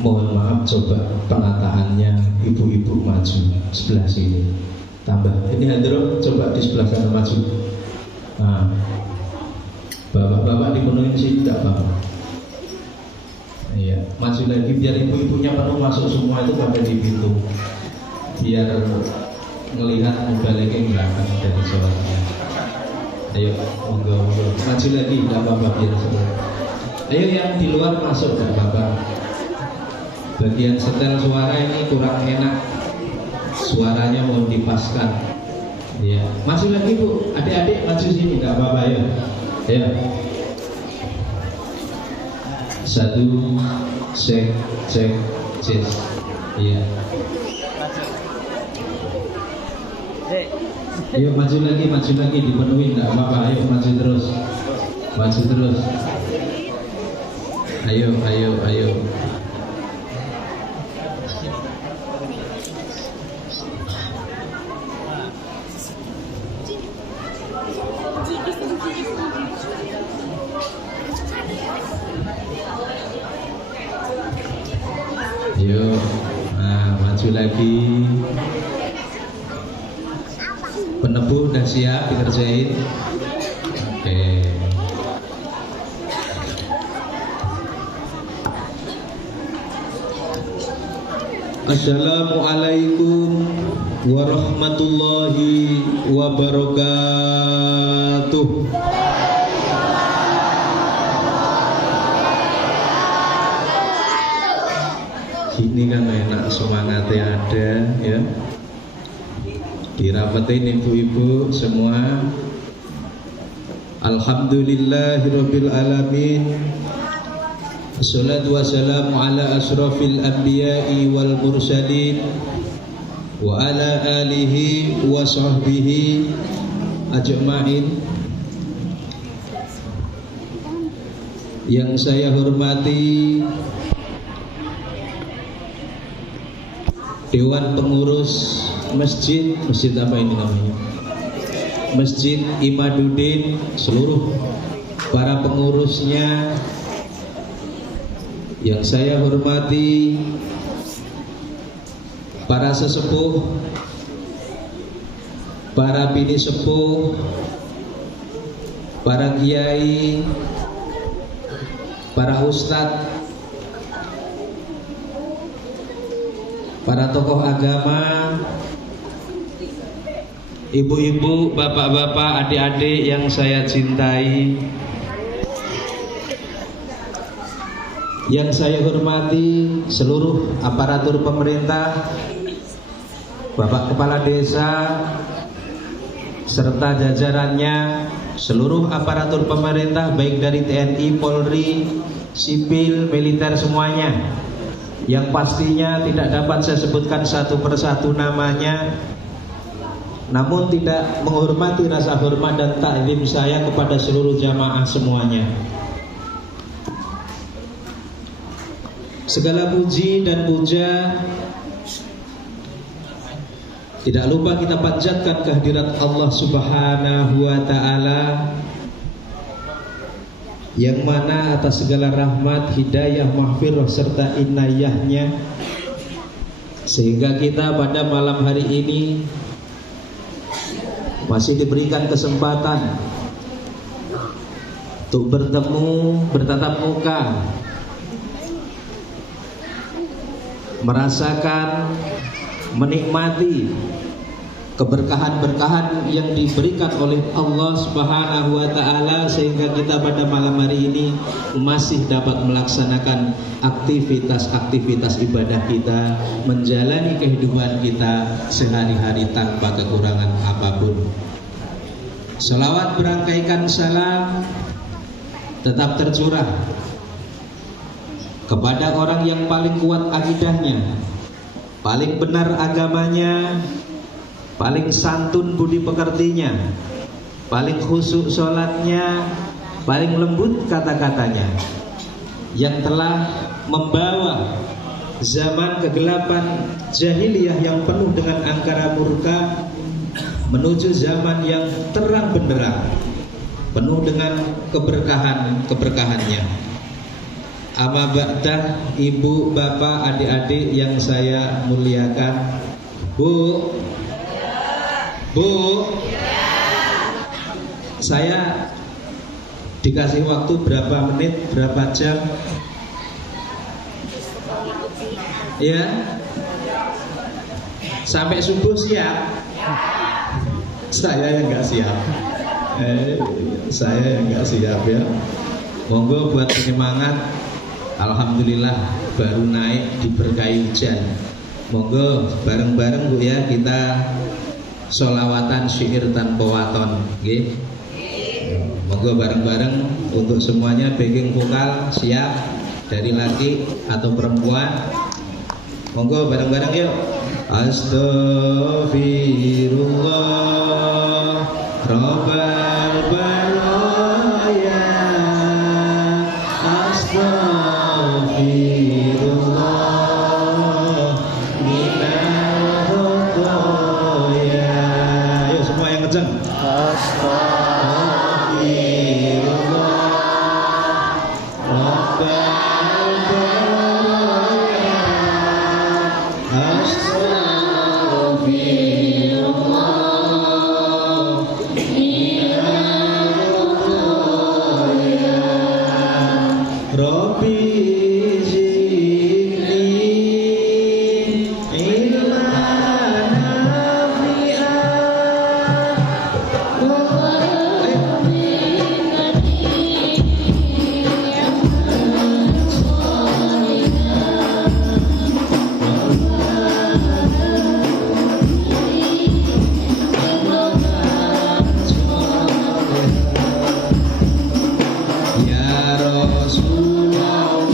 Mohon maaf, coba penataannya ibu-ibu maju sebelah sini. Tambah. Ini Handro, coba di sebelah kanan maju. Nah, bapak-bapak dipenuhin sih, tidak apa-apa. Iya, maju lagi biar ibu-ibunya penuh masuk semua itu sampai di pintu. Biar melihat mubaleknya belakang dari sholatnya. Ayo, monggo. Maju lagi, tidak apa-apa biar semua. Ayo yang di luar masuk, tidak apa-apa. Bagian setel suara ini kurang enak, suaranya mohon dipaskan. Ya, masuk lagi Bu, adik-adik maju sini, nggak apa-apa ya. Ya. Satu, cek, cek. Iya. Ayo maju lagi dipenuhi, nggak apa-apa. Ayo maju terus. Ayo. Yuk, nah maju lagi. Penebu udah siap dikerjain. Oke. Assalamualaikum warahmatullahi wabarakatuh. Ini kan enak, semangatnya ada ya. Dirametin ibu-ibu semua. Alhamdulillahirabbil alamin. Wassalatu wassalamu ala asrafil anbiya'i wal mursalin wa ala alihi wa sahbihi ajma'in. Yang saya hormati Dewan Pengurus Masjid apa ini namanya? Masjid Imaduddin, seluruh para pengurusnya. Yang saya hormati para sesepuh, para bini sepuh, para kiai, para ustadz, para tokoh agama, ibu-ibu, bapak-bapak, adik-adik yang saya cintai, yang saya hormati seluruh aparatur pemerintah, Bapak Kepala Desa serta jajarannya, seluruh aparatur pemerintah baik dari TNI, Polri, sipil, militer semuanya, yang pastinya tidak dapat saya sebutkan satu persatu namanya, namun tidak menghormati rasa hormat dan takzim saya kepada seluruh jamaah semuanya. Segala puji dan puja tidak lupa kita panjatkan kehadirat Allah Subhanahu wa ta'ala, yang mana atas segala rahmat, hidayah, mahfirah serta inayahnya, sehingga kita pada malam hari ini masih diberikan kesempatan untuk bertemu, bertatap muka, merasakan, menikmati keberkahan-berkahan yang diberikan oleh Allah Subhanahu wa ta'ala, sehingga kita pada malam hari ini masih dapat melaksanakan aktivitas-aktivitas ibadah kita, menjalani kehidupan kita sehari-hari tanpa kekurangan apapun. Selawat berangkaikan salam tetap tercurah kepada orang yang paling kuat akidahnya, paling benar agamanya, paling santun budi pekertinya, paling khusyuk sholatnya, paling lembut kata-katanya, yang telah membawa zaman kegelapan jahiliyah yang penuh dengan angkara murka menuju zaman yang terang benderang, penuh dengan keberkahan-keberkahannya. Amma ba'dah, ibu, bapak, adik-adik yang saya muliakan. Bu, saya dikasih waktu berapa menit, berapa jam? Ya, sampai subuh siap? Saya yang nggak siap. Saya yang nggak siap ya. Monggo buat penyemangat. Alhamdulillah baru naik diberkahi hujan. Monggo bareng-bareng Bu ya kita sholawatan syair tanpa waton, nggih. Monggo bareng-bareng untuk semuanya backing vokal siap dari laki atau perempuan. Monggo bareng-bareng yuk. Astaghfirullah Rabbal baraya. Astaghfirullah minal khotoya. Yuk semua yang kenceng. Astaghfirullah Rabbal baraya. Astaghfirullah minal khotoya. Rabbi zidni ilman Ya Rasulullah.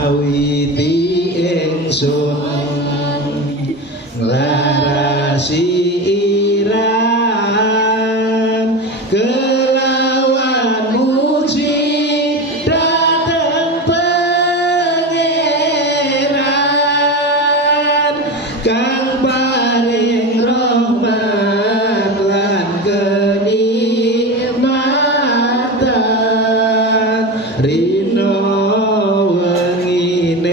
Awiti ingsun nglarasi iran kelawan muji dateng pangeran kang paring rahmat lan kenikmatan rino wengine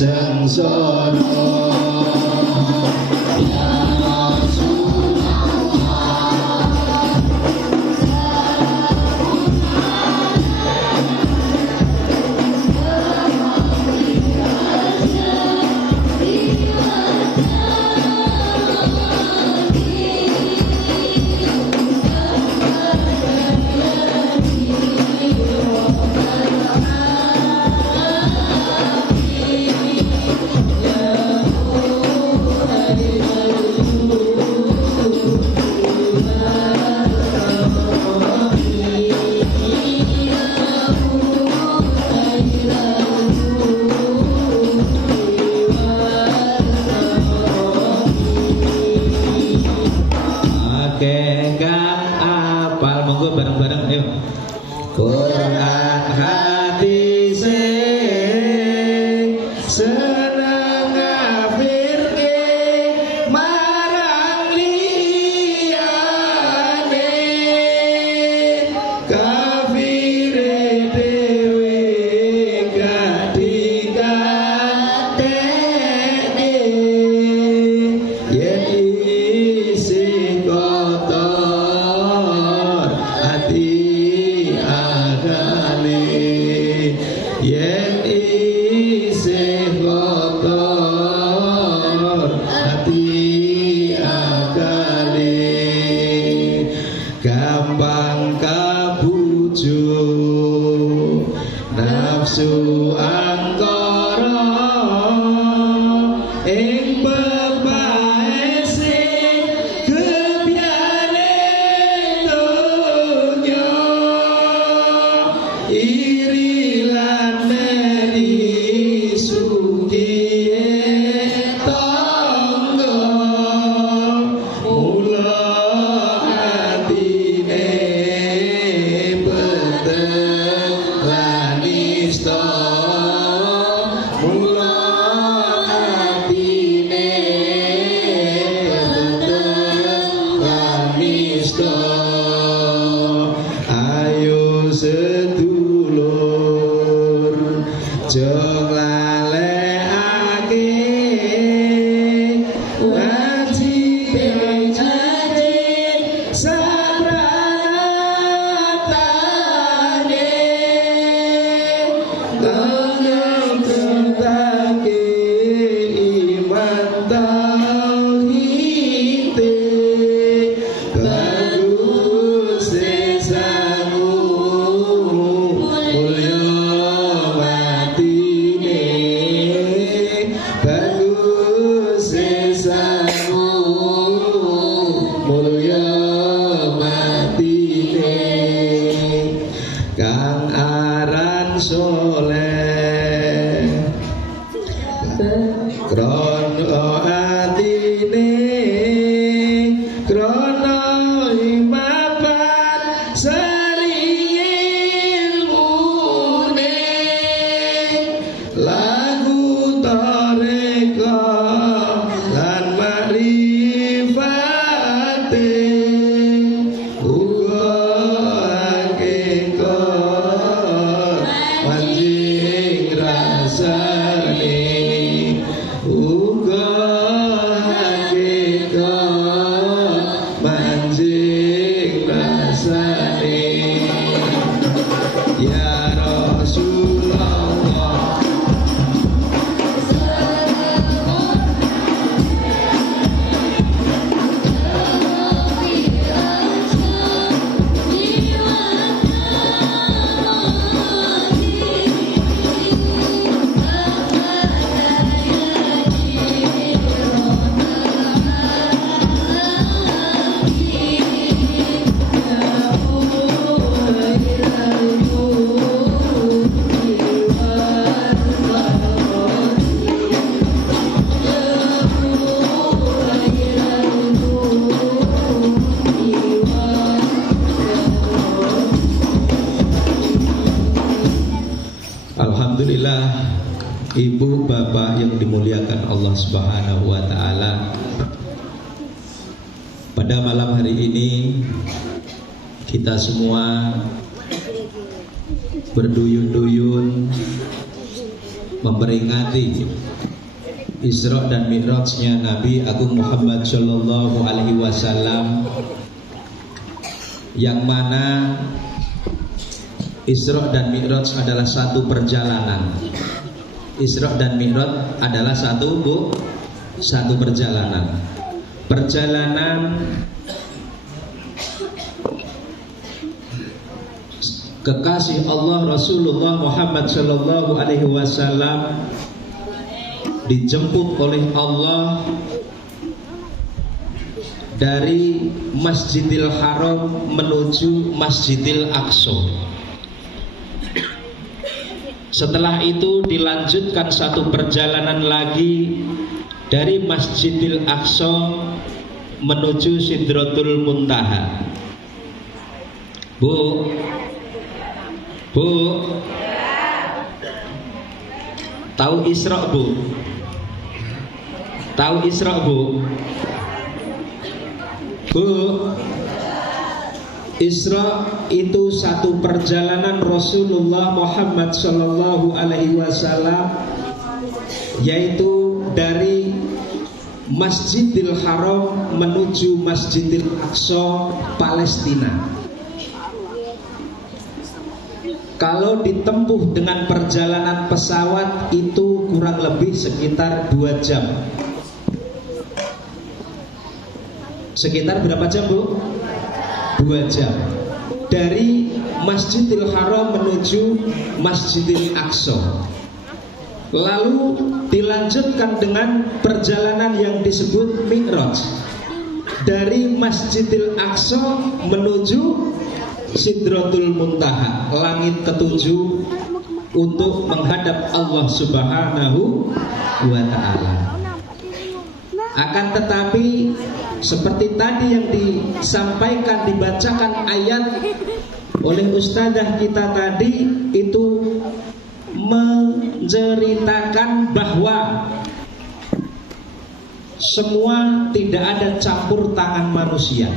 sengsara. Ya bareng-bareng ayo. Quran hati sing seneng ngafirke marang liyane, kafire dhewe gak dikateni, yen isih kotor hati akale, yen isih kotor hati akale, gampang kabujuk nafsu angkara ing bebae sing kebyane donya, iri lan neri sugiye tangga, mula atine peteng lan nista, mula atine peteng lan nista. Ayo sedulur jong lalekake wajib janji sabranatane, ngeketake iman tauhide, bagus sesamu mulya matine, bagus sesamu mulya matine, kang aran soleh krono atine, krono imabat ilmune, lagu toreka lan makrifate, uga hakikat manjing rasane, uga hakikat manjing rasane. Ya Rasulullah, alhamdulillah, ibu bapak yang dimuliakan Allah Subhanahu wa taala. Pada malam hari ini kita semua berduyun-duyun memperingati Isra dan Mi'rajnya Nabi Agung Muhammad Shallallahu Alaihi Wasallam, yang mana Isra dan Mi'raj adalah satu perjalanan. Isra dan Mi'raj adalah satu perjalanan. Perjalanan kekasih Allah Rasulullah Muhammad Shallallahu Alaihi Wasallam dijemput oleh Allah dari Masjidil Haram menuju Masjidil Aqsa. Setelah itu dilanjutkan satu perjalanan lagi dari Masjidil Aqsa menuju Sidratul Muntaha. Bu, tahu Isra, Bu? Tahu Isra, Bu? Bu, Isra itu satu perjalanan Rasulullah Muhammad Sallallahu Alaihi Wasallam, yaitu dari Masjidil Haram menuju Masjidil Aqsa, Palestina. Kalau ditempuh dengan perjalanan pesawat itu kurang lebih sekitar 2 jam. Sekitar berapa jam, Bu? 2 jam. Dari Masjidil Haram menuju Masjidil Aqsa. Lalu dilanjutkan dengan perjalanan yang disebut Mi'raj. Dari Masjidil Aqsa menuju Sidratul Muntaha, langit ketujuh, untuk menghadap Allah Subhanahu wa ta'ala. Akan tetapi seperti tadi yang disampaikan, dibacakan ayat oleh ustadzah kita tadi, itu menceritakan bahwa semua tidak ada campur tangan manusia.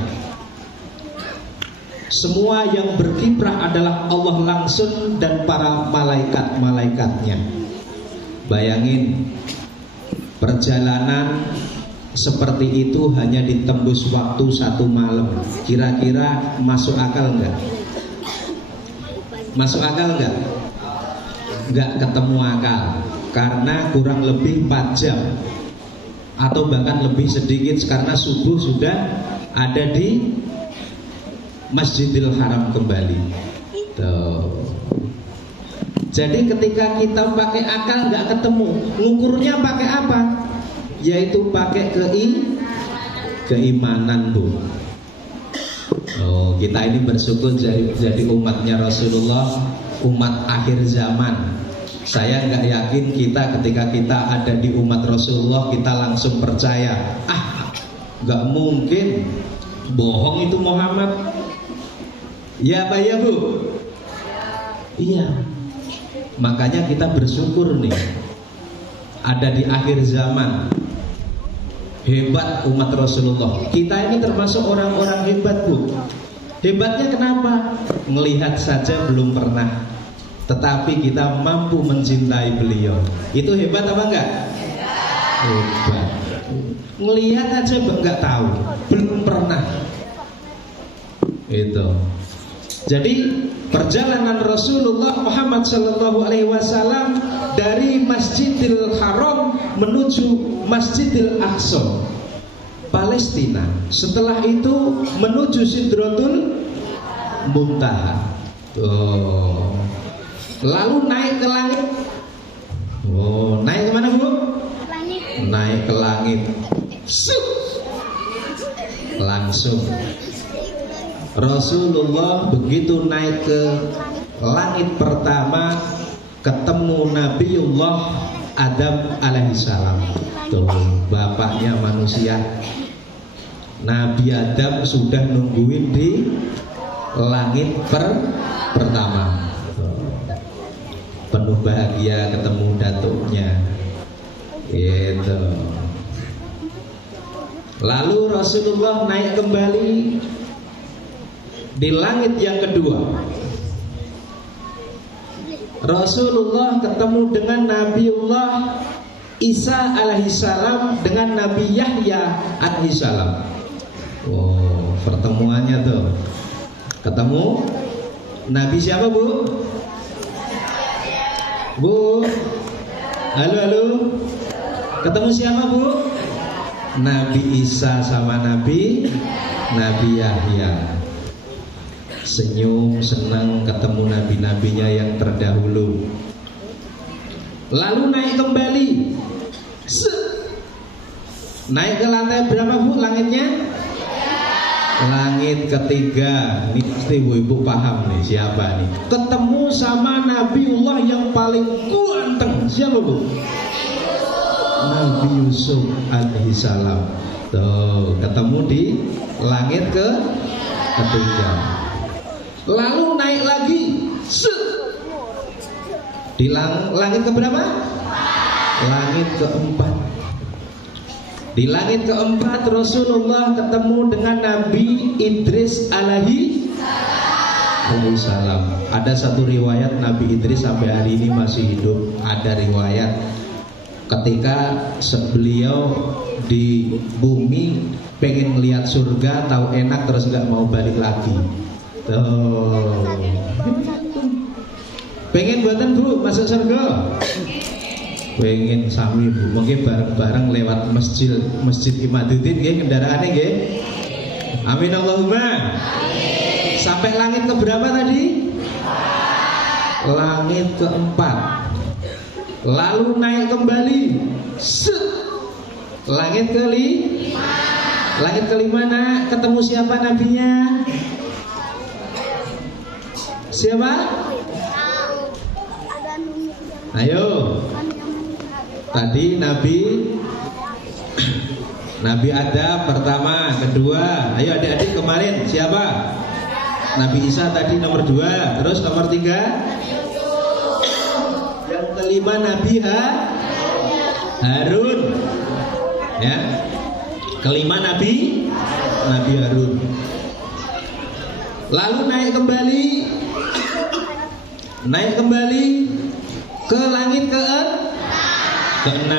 Semua yang berkiprah adalah Allah langsung dan para malaikat-malaikatnya. Bayangin, perjalanan seperti itu hanya ditembus waktu 1 malam. Kira-kira masuk akal enggak? Masuk akal enggak? Enggak ketemu akal. Karena kurang lebih 4 jam, atau bahkan lebih sedikit, karena subuh sudah ada di Masjidil Haram kembali. Tuh. Jadi ketika kita pakai akal nggak ketemu, ngukurnya pakai apa? Yaitu pakai keimanan, Bu. Oh, kita ini bersyukur jadi umatnya Rasulullah, umat akhir zaman. Saya nggak yakin kita ketika kita ada di umat Rasulullah kita langsung percaya. Nggak mungkin, bohong itu Muhammad. Ya Pak ya Bu? Iya. Makanya kita bersyukur nih, ada di akhir zaman. Hebat umat Rasulullah. Kita ini termasuk orang-orang hebat, Bu. Hebatnya kenapa? Melihat saja belum pernah, tetapi kita mampu mencintai beliau. Itu hebat apa enggak? Hebat. Melihat aja enggak tahu, belum pernah. Itu. Jadi perjalanan Rasulullah Muhammad Sallallahu Alaihi Wasallam dari Masjidil Haram menuju Masjidil Aqsa, Palestina. Setelah itu menuju Sidratul Muntaha. Oh. Lalu naik ke langit. Oh, naik kemana, Bu? Langit. Naik ke langit. Langsung. Rasulullah begitu naik ke langit pertama, ketemu Nabiullah Adam alaihissalam. Tuh, bapaknya manusia. Nabi Adam sudah nungguin di langit pertama. Penuh bahagia ketemu datuknya. Gitu. Lalu Rasulullah naik kembali di langit yang kedua. Rasulullah ketemu dengan Nabiullah Isa alaihissalam dengan Nabi Yahya alaihissalam. Oh, pertemuannya tuh. Ketemu Nabi siapa, Bu? Bu? Halo, halo. Ketemu siapa, Bu? Nabi Isa sama Nabi Yahya. Senyum, senang ketemu nabi-nabinya yang terdahulu. Lalu naik kembali. Naik ke lantai berapa, Bu, langitnya? Langit ketiga. Ini pasti ibu-ibu paham nih siapa nih. Ketemu sama Nabiullah yang paling ganteng. Siapa, Bu? Nabi Yusuf alaihissalam. Tuh, ketemu di langit ketiga. Lalu naik lagi. Di langit keberapa? Langit keempat. Di langit keempat Rasulullah ketemu dengan Nabi Idris alaihissalam. Ada satu riwayat Nabi Idris sampai hari ini masih hidup. Ada riwayat ketika beliau di bumi pengen melihat surga, tahu enak terus nggak mau balik lagi. Tuh. Pengen buatan, Bu, masuk surga? Pengen sami, Bu. Mungkin bareng-bareng lewat masjid Imaduddin nggih, kendaraannya nggih. Amin Allahumma. Amin. Sampai langit keberapa tadi? Langit keempat. Lalu naik kembali. Langit kelima. Langit kelima, nak. Ketemu siapa nabinya? Siapa? Ayo. Tadi Nabi Adam pertama, kedua. Ayo adik-adik kemarin siapa? Nabi Isa tadi nomor 2. Terus nomor 3? Yang kelima Nabi Harun. Ya. Kelima Nabi Harun. Lalu naik kembali ke langit ke-6.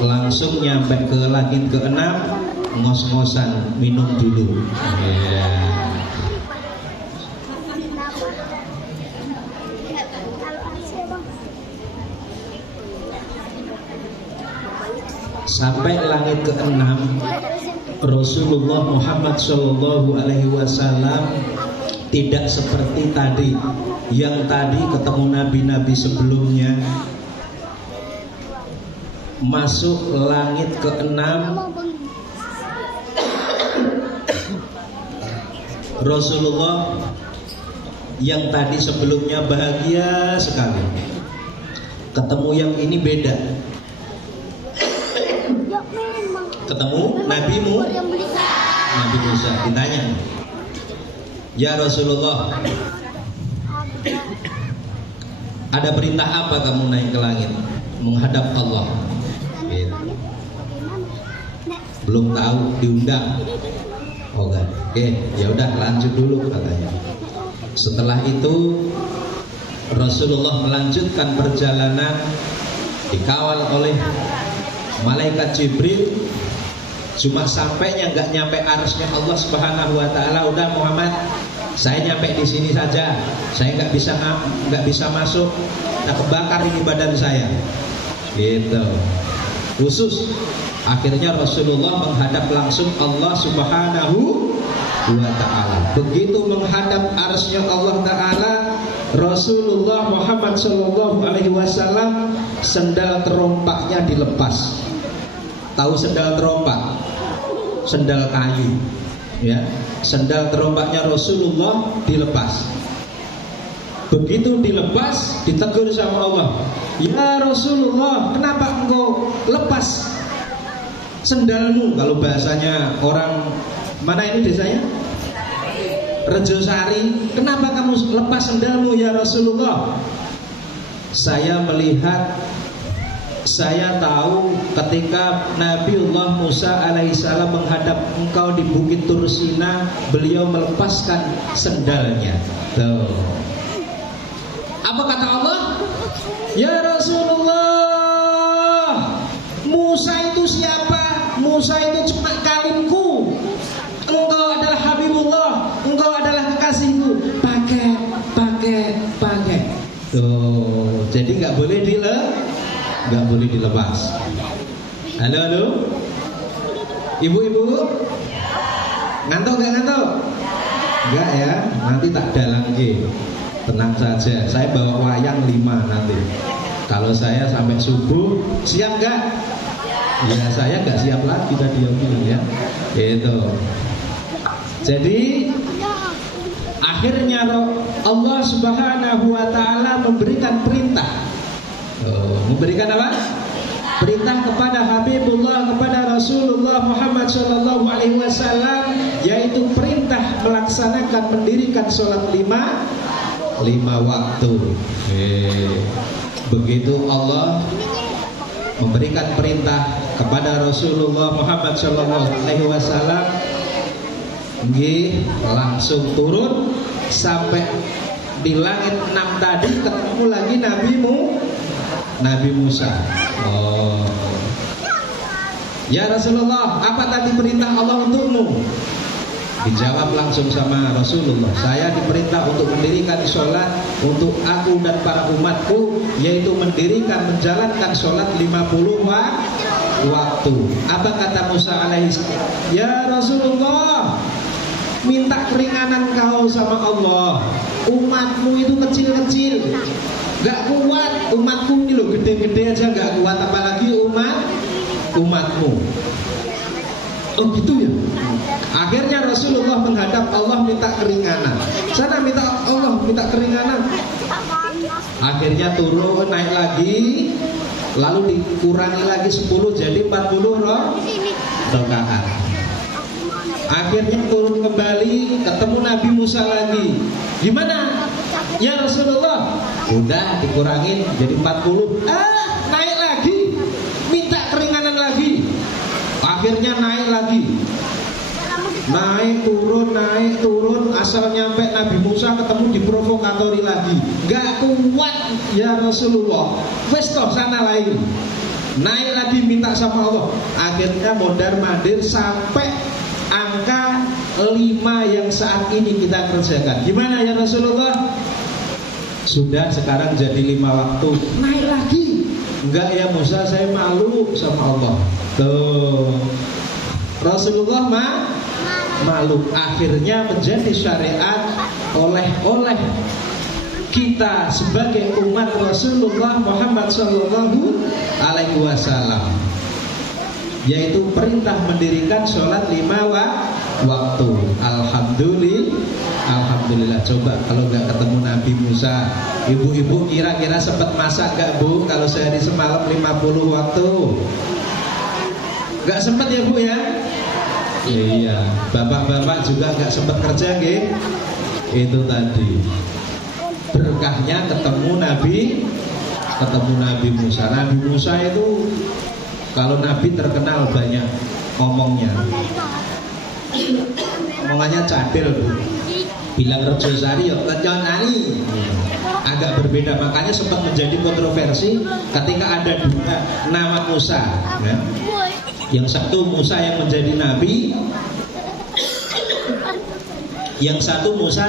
Langsung nyampe ke langit ke-6, ngos-ngosan minum dulu. Sampai langit ke-6, Rasulullah Muhammad Shallallahu Alaihi Wasallam tidak seperti tadi. Yang tadi ketemu nabi-nabi sebelumnya, masuk langit ke-6, Rasulullah yang tadi sebelumnya bahagia sekali. Ketemu yang ini beda. Ketemu nabimu, Nabi Musa, ditanya, ya Rasulullah, ada perintah apa kamu naik ke langit menghadap Allah? Gitu. Belum tahu, diundang. Oh enggak. Ya udah lanjut dulu katanya. Setelah itu Rasulullah melanjutkan perjalanan dikawal oleh malaikat Jibril. Cuma sampainya nggak nyampe arsy-nya Allah Subhanahu Wa Taala. Udah Muhammad, saya nyampe di sini saja. Saya nggak bisa masuk. Nah, kebakar ini badan saya. Gitu. Khusus. Akhirnya Rasulullah menghadap langsung Allah Subhanahu Wa Taala. Begitu menghadap arsy-nya Allah Taala, Rasulullah Muhammad Shallallahu Alaihi Wasallam sendal terompaknya dilepas. Tahu sendal terompak? Sendal kayu, ya. Sendal terompaknya Rasulullah dilepas. Begitu dilepas, ditegur sama Allah. Ya Rasulullah, kenapa engkau lepas sendalmu? Kalau bahasanya orang mana ini desanya? Rejosari. Kenapa kamu lepas sendalmu ya Rasulullah? Saya tahu ketika Nabiullah Musa alaihissalam menghadap engkau di Bukit Tursina, beliau melepaskan sendalnya. Tuh. Apa kata Allah? Ya Rasulullah, Musa itu cuma kalimku, engkau adalah Habibullah, engkau adalah kekasihku. Pakai. Tuh, jadi nggak boleh dilepas. Halo, ibu-ibu, ngantuk nggak ngantuk? Enggak ya, nanti tak dalangi. Tenang saja, saya bawa wayang 5 nanti. Kalau saya sampai subuh, siap nggak? Ya saya nggak siap lagi tadi yang bilang ya. Itu. Jadi akhirnya Allah Subhanahu wa taala memberikan perintah. Memberikan apa? Perintah kepada Habibullah, kepada Rasulullah Muhammad sallallahu alaihi wasallam, yaitu perintah melaksanakan mendirikan sholat 5 waktu. Begitu Allah memberikan perintah kepada Rasulullah Muhammad sallallahu alaihi wasallam, langsung turun sampai di langit 6 tadi ketemu lagi Nabi Musa. Ya Rasulullah, apa tadi perintah Allah untukmu? Dijawab langsung sama Rasulullah, saya diperintah untuk mendirikan sholat untuk aku dan para umatku, yaitu mendirikan, menjalankan sholat 50 waktu. Apa kata Musa alaihissalam? Ya Rasulullah, minta keringanan kau sama Allah. Umatmu itu kecil-kecil, gak kuat. Umatku ini loh gede-gede aja gak kuat, apalagi umatmu. Oh gitu ya. Akhirnya Rasulullah menghadap Allah minta keringanan. Sana minta Allah minta keringanan. Akhirnya turun naik lagi, lalu dikurangi lagi 10 jadi 40 rakaat. Akhirnya turun kembali, ketemu Nabi Musa lagi. Gimana? Ya Rasulullah, udah dikurangin jadi 40. Naik lagi, minta keringanan lagi. Akhirnya naik lagi, naik turun, asal nyampe Nabi Musa ketemu diprovokatori lagi. Gak kuat ya Rasulullah, wes toh sana lain. Naik lagi minta sama Allah. Akhirnya mondar mandir sampai angka 5 yang saat ini kita kerjakan. Gimana ya Rasulullah? Sudah sekarang jadi 5 waktu. Naik lagi. Enggak ya Musa, saya malu sama Allah. Tuh, Rasulullah malu. Akhirnya menjadi syariat oleh kita sebagai umat Rasulullah Muhammad sallallahu alaihi wasallam, yaitu perintah mendirikan sholat 5 waktu. Alhamdulillah. Coba kalau nggak ketemu Nabi Musa, ibu-ibu kira-kira sempat masak nggak Bu? Kalau sehari semalam 50 waktu, nggak sempat ya Bu ya? Iya. Bapak-bapak juga nggak sempat kerja nggih? Itu tadi berkahnya ketemu Nabi Musa. Nabi Musa itu kalau Nabi terkenal banyak ngomongnya cadel Bu. Bilang Rejosari ya Rejosari. Agak berbeda, makanya sempat menjadi kontroversi ketika ada 2 nama Musa ya. Yang satu Musa yang menjadi nabi, yang satu Musa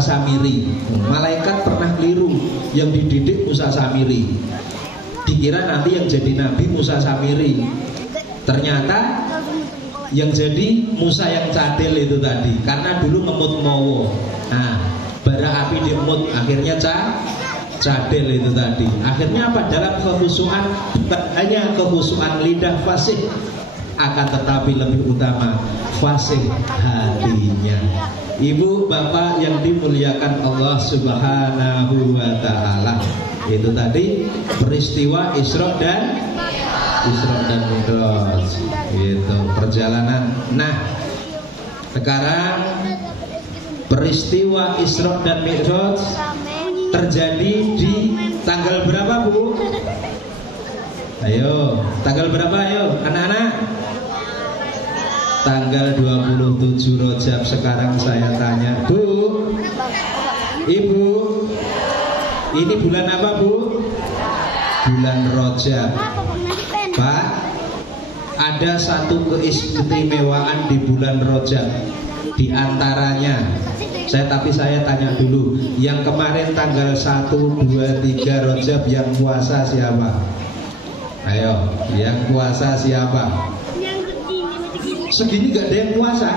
Samiri. Malaikat pernah keliru, yang dididik Musa Samiri, dikira nanti yang jadi nabi Musa Samiri. Ternyata yang jadi Musa yang cadel itu tadi, karena dulu ngemut mowo. Nah, bara api diemut, akhirnya cadel itu tadi. Akhirnya apa? Dalam kekhusyuan, bukan hanya kekhusyuan lidah fasih, akan tetapi lebih utama fasih hatinya. Ibu bapak yang dimuliakan Allah Subhanahu wa ta'ala, itu tadi peristiwa Isra dan Mi'raj, itu perjalanan. Nah, sekarang peristiwa Isra dan Mi'raj terjadi di tanggal berapa Bu? Ayo, tanggal berapa ayo anak-anak? Tanggal 27 Rajab. Sekarang saya tanya Bu, Ibu, ini bulan apa Bu? Bulan Rajab. Pak, ada satu keistimewaan di bulan Rajab. Di antaranya, tapi saya tanya dulu, yang kemarin tanggal 1, 2, 3 Rajab yang puasa siapa? Ayo, yang puasa siapa? Segini gak ada yang puasa.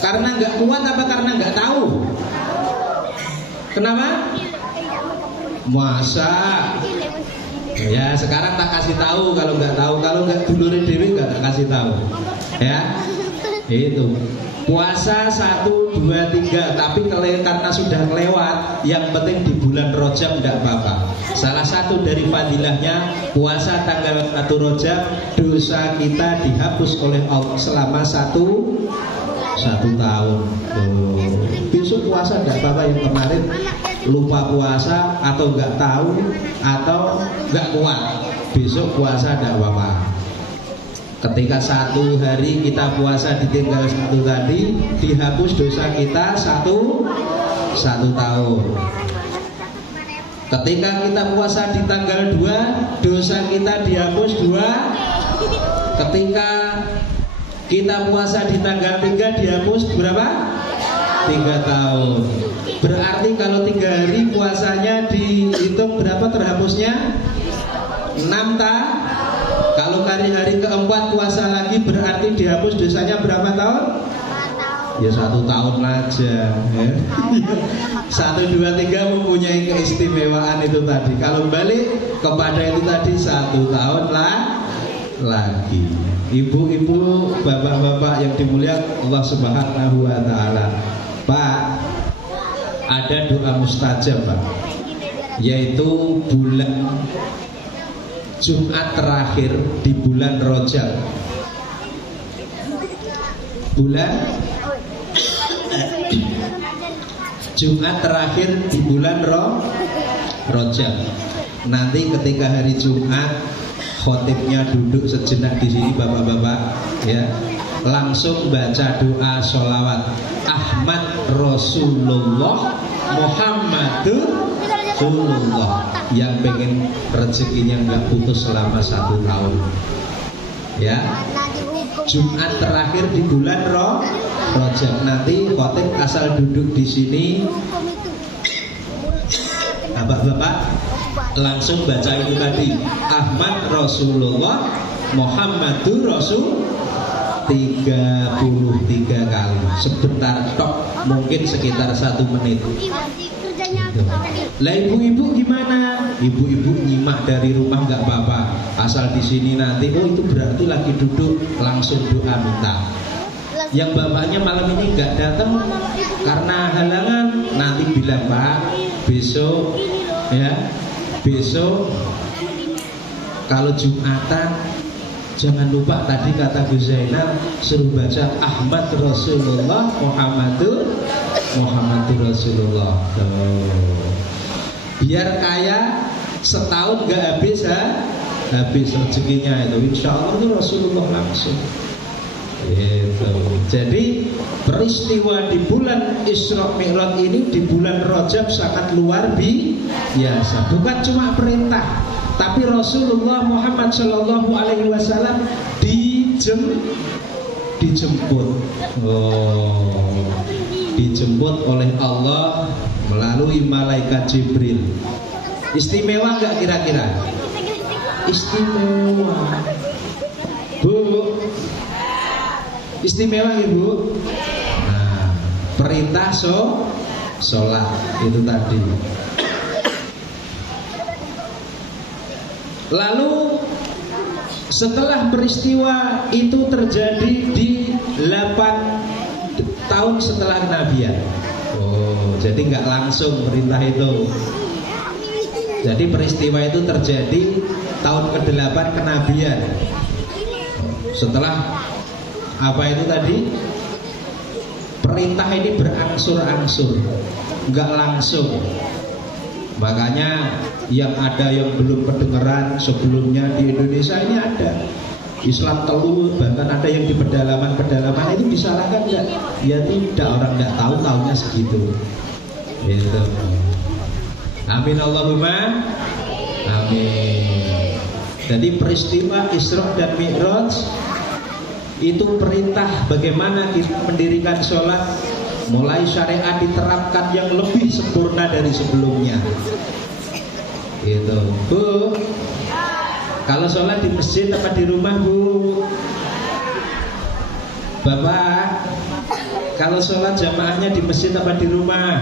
Karena gak kuat apa karena gak tahu? Kenapa? Masa? Ya sekarang tak kasih tahu kalau nggak tahu, kalau nggak dulurin dewi nggak kasih tahu, ya itu puasa 1, 2, 3 tapi karena sudah kelewat, yang penting di bulan Rajab nggak apa-apa. Salah satu dari fadilahnya puasa tanggal 1 Rajab, dosa kita dihapus oleh Allah selama satu tahun. Besok puasa nggak apa-apa, yang kemarin lupa puasa atau nggak tahu atau nggak kuat, besok puasa nggak apa-apa. Ketika 1 hari kita puasa ditinggal 1 tadi, dihapus dosa kita satu tahun. Ketika kita puasa di tanggal 2, dosa kita dihapus 2. Ketika kita puasa di tanggal 3, dihapus berapa? 3 tahun. Berarti kalau 3 hari puasanya dihitung berapa terhapusnya? 6 Kalau hari keempat puasa lagi berarti dihapus dosanya berapa tahun? Ya 1 tahun aja, ya. 1, 2, 3 mempunyai keistimewaan itu tadi. Kalau balik kepada itu tadi 1 tahun lagi. Ibu-ibu, bapak-bapak yang dimuliakan Allah Subhanahu wa taala. Pak, ada doa mustajab, Pak, yaitu bulan Jumat terakhir di bulan Rajab. Bulan Jumat terakhir di bulan Rajab. Nanti ketika hari Jumat, khotibnya duduk sejenak di sini, bapak-bapak, ya, langsung baca doa sholawat Ahmad Rasulullah Muhammadur Rasulullah, yang pengen rezekinya nggak putus selama 1 tahun, ya. Jumat terakhir di bulan Rajab. Nanti khotib asal duduk di sini, bapak-bapak langsung baca itu tadi Ahmad Rasulullah Muhammadur Rasul 33 kali. Sebentar tok, mungkin sekitar 1 menit. Lah ibu-ibu gimana? Ibu-ibu nyimak dari rumah nggak apa-apa, asal di sini nanti itu berarti lagi duduk langsung doa minta. Yang bapaknya malam ini nggak datang karena halangan, nanti bilang Pak, besok, ya, besok kalau Jumatan jangan lupa tadi kata Gus Zainal suruh baca Ahmad Rasulullah Muhammadur Rasulullah. Biar kaya setahun gak habis rezekinya itu, insya Allah itu Rasulullah langsung. Gitu. Jadi peristiwa di bulan Isra Mi'raj ini di bulan Rajab sangat luar biasa. Bukan cuma perintah, tapi Rasulullah Muhammad Shallallahu Alaihi Wasallam dijemput, dijemput oleh Allah melalui malaikat Jibril. Istimewa nggak kira-kira? Istimewa, Bu. Istimewa ibu. Nah, perintah sholat itu tadi. Lalu setelah peristiwa itu terjadi di 8 tahun setelah kenabian. Oh, jadi nggak langsung perintah itu. Jadi peristiwa itu terjadi tahun ke-8 kenabian. Setelah apa itu tadi? Perintah ini berangsur-angsur, nggak langsung. Makanya yang ada yang belum kedengeran sebelumnya di Indonesia ini ada Islam telur, bahkan ada yang di pedalaman itu disalahkan nggak? Ya tidak, orang nggak tahu, tahunya segitu. Gitu. Amin Allahumma amin. Jadi peristiwa Isra dan Mi'raj itu perintah bagaimana kita mendirikan sholat, mulai syariat diterapkan yang lebih sempurna dari sebelumnya. Gitu. Bu, kalau sholat di masjid apa di rumah, Bu? Bapak, kalau sholat jamaahnya di masjid apa di rumah?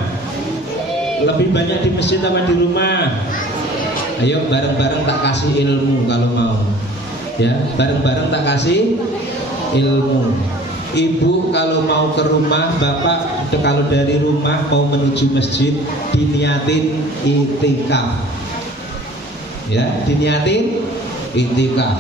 Lebih banyak di masjid apa di rumah? Ayo bareng-bareng tak kasih ilmu kalau mau. Ya, bareng-bareng tak kasih ilmu. Ibu kalau mau ke rumah, bapak kalau dari rumah mau menuju masjid, diniatin itikaf. Ya, diniatin itikaf.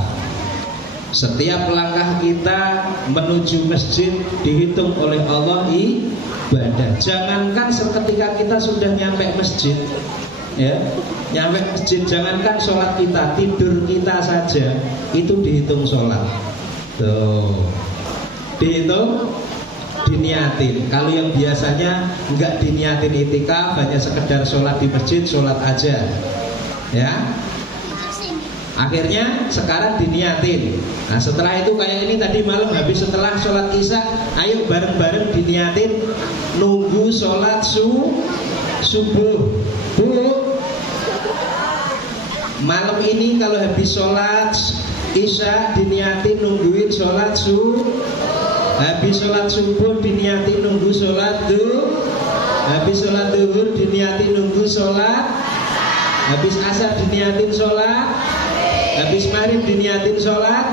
Setiap langkah kita menuju masjid dihitung oleh Allah ibadah. Jangankan seketika kita sudah nyampe masjid, ya, nyampe masjid, jangankan sholat kita, tidur kita saja itu dihitung sholat. Tuh, dihitung, diniatin. Kalau yang biasanya enggak diniatin itikaf, hanya sekedar sholat di masjid, sholat aja, ya. Akhirnya sekarang diniatin. Nah setelah itu kayak ini tadi malam habis setelah sholat isya, ayo bareng-bareng diniatin nunggu sholat subuh. Bu, malam ini kalau habis sholat isya diniatin nungguin sholat subuh. Habis sholat subuh diniatin nunggu sholat duhur. Habis sholat duhur diniatin nunggu sholat. Habis asar diniatin sholat. Habis maghrib diniatin sholat.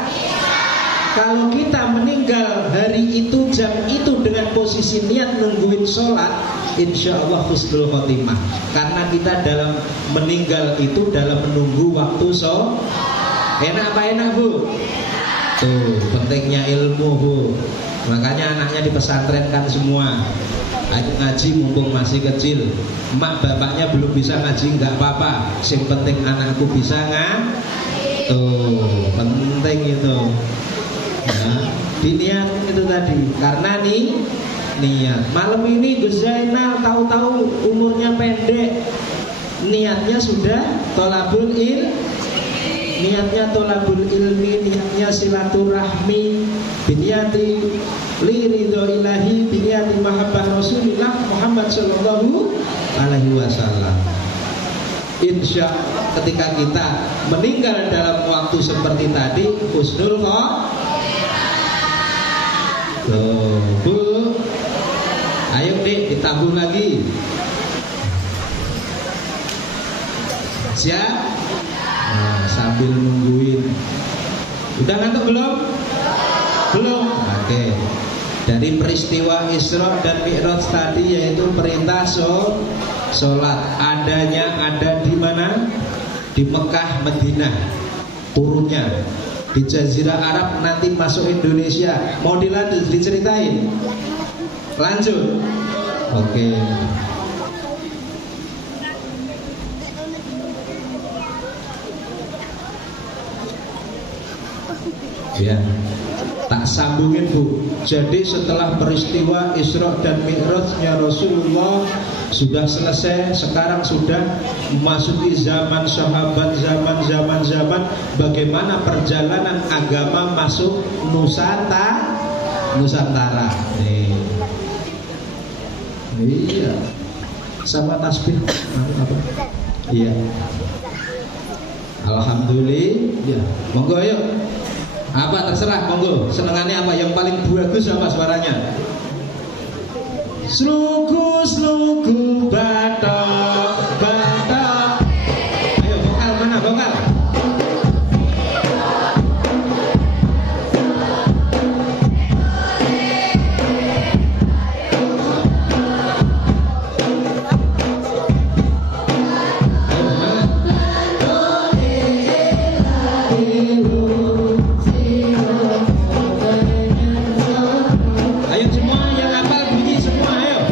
Kalau kita meninggal hari itu, jam itu dengan posisi niat nungguin sholat, insya Allah husnul khotimah. Karena kita dalam meninggal itu dalam menunggu waktu sholat. Enak apa enak, Bu? Tuh pentingnya ilmu, Bu. Makanya anaknya dipesantrenkan semua. Ayo ngaji mumpung masih kecil. Emak bapaknya belum bisa ngaji, nggak apa-apa. Yang penting anakku bisa tuh penting itu. Nah, diniat itu tadi. Karena nih niat. Malam ini Gus Zainal tahu-tahu umurnya pendek, niatnya sudah tolabul niatnya tolabul ilmi, niatnya silaturahmi, biniati liridho ilahi, biniati mahabbah Rasulullah Muhammad sallallahu alaihi wasallam. Insya ketika kita meninggal dalam waktu seperti tadi, husnul khotimah. Bu, ayo dek ditambung lagi. Siap? Nah, sambil nungguin. Udah ngantuk belum? Belum? Oke. Dari peristiwa Isra dan Mi'raj tadi, yaitu perintah sholat, adanya ada di mana? Di Mekah, Madinah. Turunnya di Jazirah Arab, nanti masuk Indonesia. Mau dilanjut diceritain? Lanjut. Oke. Ya, tak sambungin, Bu. Jadi setelah peristiwa Isra dan Mi'rajnya Rasulullah sudah selesai, sekarang sudah memasuki zaman sahabat, zaman bagaimana perjalanan agama masuk Nusantara. Nih. Iya. Sama tasbih. Apa? Iya. Alhamdulillah. Ya. Monggo ayo. Apa terserah, monggo. Senengannya apa? Yang paling bagus apa suaranya? Sluku batok. Ayo vokal mana vokal? Ayo semua yang hafal bunyi semua, ayo.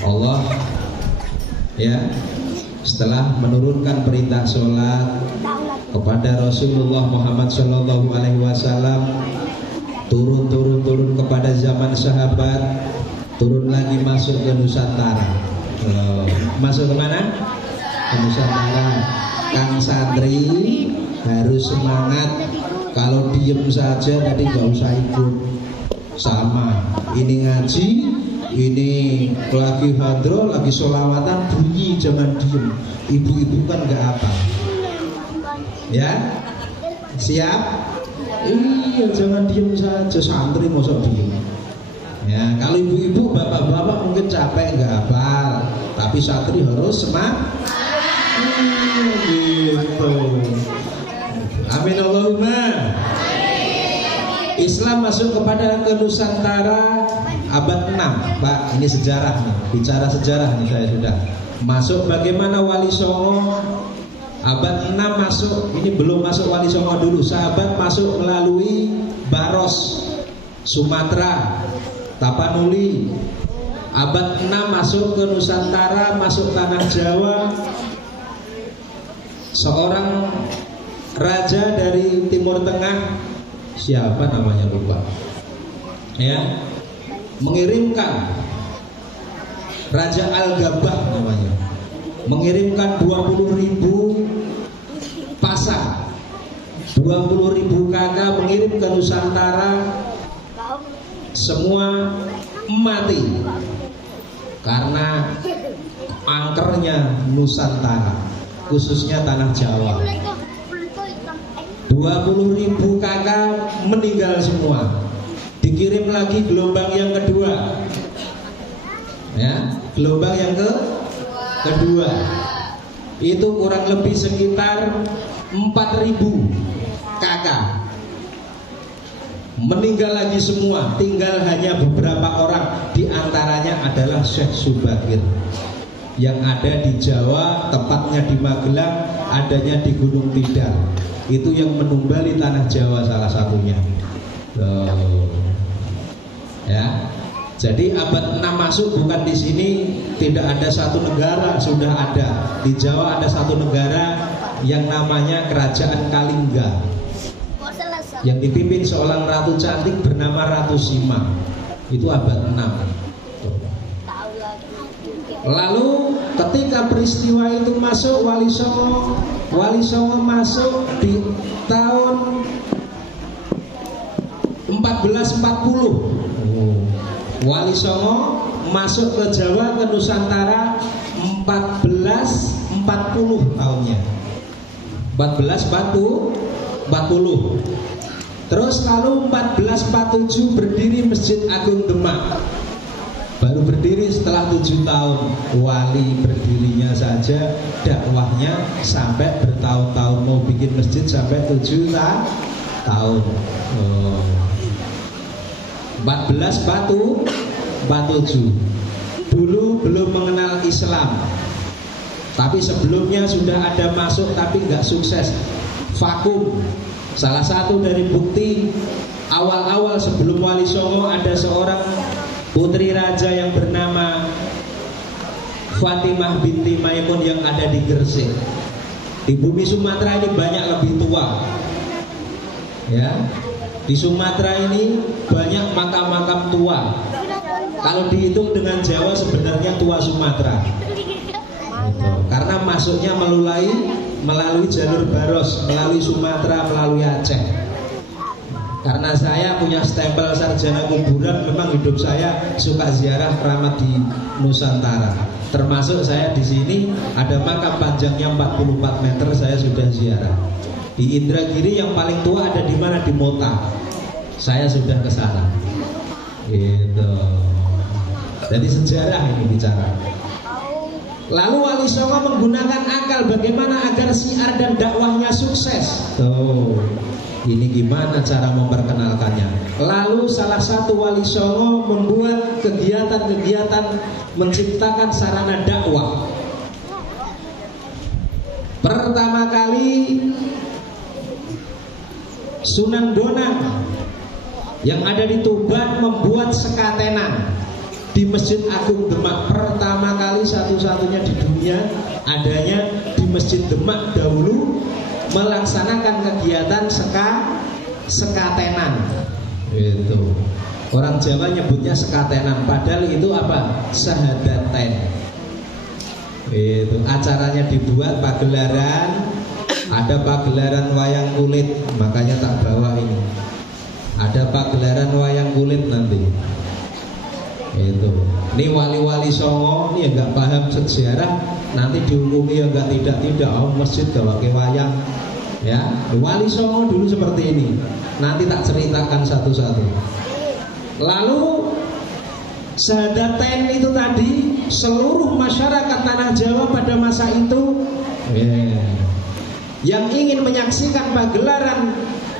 Allah ya setelah menurunkan perintah sholat kepada Rasulullah Muhammad Shallallahu Alaihi Wasallam, turun kepada zaman sahabat, turun lagi masuk ke Nusantara. Masuk kemana? Ke Nusantara. Kang santri harus semangat. Kalau diem saja tadi nggak usah ikut. Sama. Ini ngaji, ini lagi hadroh, lagi sholawatan, bunyi jangan diem. Ibu-ibu kan nggak apa. Ya, siap? Iya, jangan diem saja. Santri mosok diem. Ya, kalau ibu-ibu, bapak-bapak mungkin capek nggak hafal, tapi santri harus semangat. Gitu. Amin Allahumma. Islam masuk kepada ke Nusantara abad 6, Pak. Ini sejarah nih, bicara sejarah nih saya sudah. Masuk bagaimana Wali Songo abad 6 masuk, ini belum masuk Wali Songo dulu. Sahabat masuk melalui Baros, Sumatera, Tapanuli. Abad 6 masuk ke Nusantara, masuk tanah Jawa. Seorang raja dari Timur Tengah, siapa namanya lupa, ya, mengirimkan Raja Al-Gabah namanya, mengirimkan 20.000 pasang, 20.000 kakak mengirim ke Nusantara. Semua mati karena angkernya Nusantara, khususnya tanah Jawa. 20.000 kakak meninggal semua. Dikirim lagi gelombang yang kedua, ya, gelombang yang kedua itu kurang lebih sekitar 4.000 kakak meninggal lagi semua. Tinggal hanya beberapa orang, diantaranya adalah Syekh Subakir yang ada di Jawa, tepatnya di Magelang, adanya di Gunung Tidar. Itu yang menumbali tanah Jawa salah satunya. Ya. Jadi abad 6 masuk bukan di sini tidak ada satu negara, sudah ada. Di Jawa ada satu negara yang namanya Kerajaan Kalingga, yang dipimpin seorang ratu cantik bernama Ratu Sima. Itu abad 6. Lalu ketika peristiwa itu masuk Wali Songo masuk di tahun 1440. Wali Songo masuk ke Jawa, ke Nusantara 1440 tahunnya. 1440. Terus lalu 1447 berdiri Masjid Agung Demak. Baru berdiri setelah 7 tahun. Wali berdirinya saja, dakwahnya sampai bertahun-tahun. Mau bikin masjid sampai 7 tahun. 1447. Dulu belum mengenal Islam, tapi sebelumnya sudah ada masuk tapi nggak sukses, vakum. Salah satu dari bukti awal-awal sebelum Wali Songo ada seorang putri raja yang bernama Fatimah binti Maimun yang ada di Gresik. Di bumi Sumatera ini banyak lebih tua, ya. Di Sumatera ini banyak makam-makam tua. Kalau dihitung dengan Jawa sebenarnya tua Sumatera. Karena masuknya melalui jalur Baros, melalui Sumatera, melalui Aceh. Karena saya punya stempel sarjana kuburan, memang hidup saya suka ziarah keramat di Nusantara. Termasuk saya di sini ada makam panjangnya 44 meter, saya sudah ziarah. Di Indragiri yang paling tua ada di mana? Di Mota. Saya sudah ke sana. Gitu. Jadi sejarah ini bicara. Lalu Wali Songo menggunakan akal bagaimana agar syiar dan dakwahnya sukses. Tuh. Ini gimana cara memperkenalkannya? Lalu salah satu Wali Songo membuat kegiatan-kegiatan menciptakan sarana dakwah. Pertama kali Sunan Bonang yang ada di Tuban membuat sekatenan. di Masjid Agung Demak. Pertama kali satu-satunya di dunia adanya di Masjid Demak dahulu melaksanakan kegiatan sekatenan. Itu orang Jawa nyebutnya sekatenan, padahal itu apa? Sahadaten. Itu acaranya dibuat pagelaran, ada pagelaran wayang kulit, makanya tak bawa ini. Ada pagelaran wayang kulit nanti. Itu. Ini wali-wali Songo, ini enggak paham sejarah, nanti dihukumi ya enggak tidak oh masjid gak pakai wayang. Ya, wali Songo dulu seperti ini. Nanti tak ceritakan satu-satu. Lalu Sahadaten itu tadi seluruh masyarakat tanah Jawa pada masa itu yang ingin menyaksikan pagelaran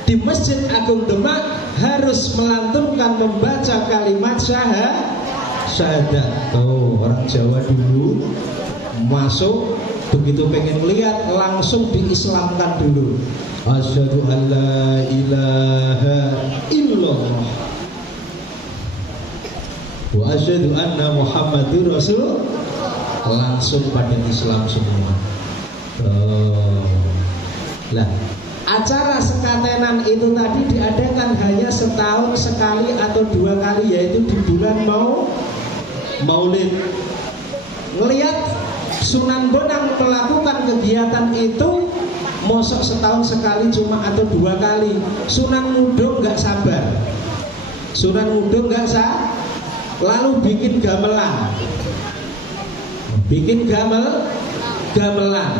di Masjid Agung Demak harus melantunkan membaca kalimat syahadat. Tuh, orang Jawa dulu masuk begitu pengen lihat langsung diislamkan dulu. Asyhadu an la ilaha illallah wa asyhadu anna Muhammadur Rasul, langsung pada Islam semua. Lah, acara sekatenan itu tadi diadakan hanya setahun sekali atau 2 kali, yaitu di bulan Maulid. Ngelihat Sunan Bonang melakukan kegiatan itu, mosok setahun sekali cuma atau 2 kali. Sunan Ngudung nggak sabar. Sunan Ngudung nggak sabar. Lalu bikin gamelan. Gamelan.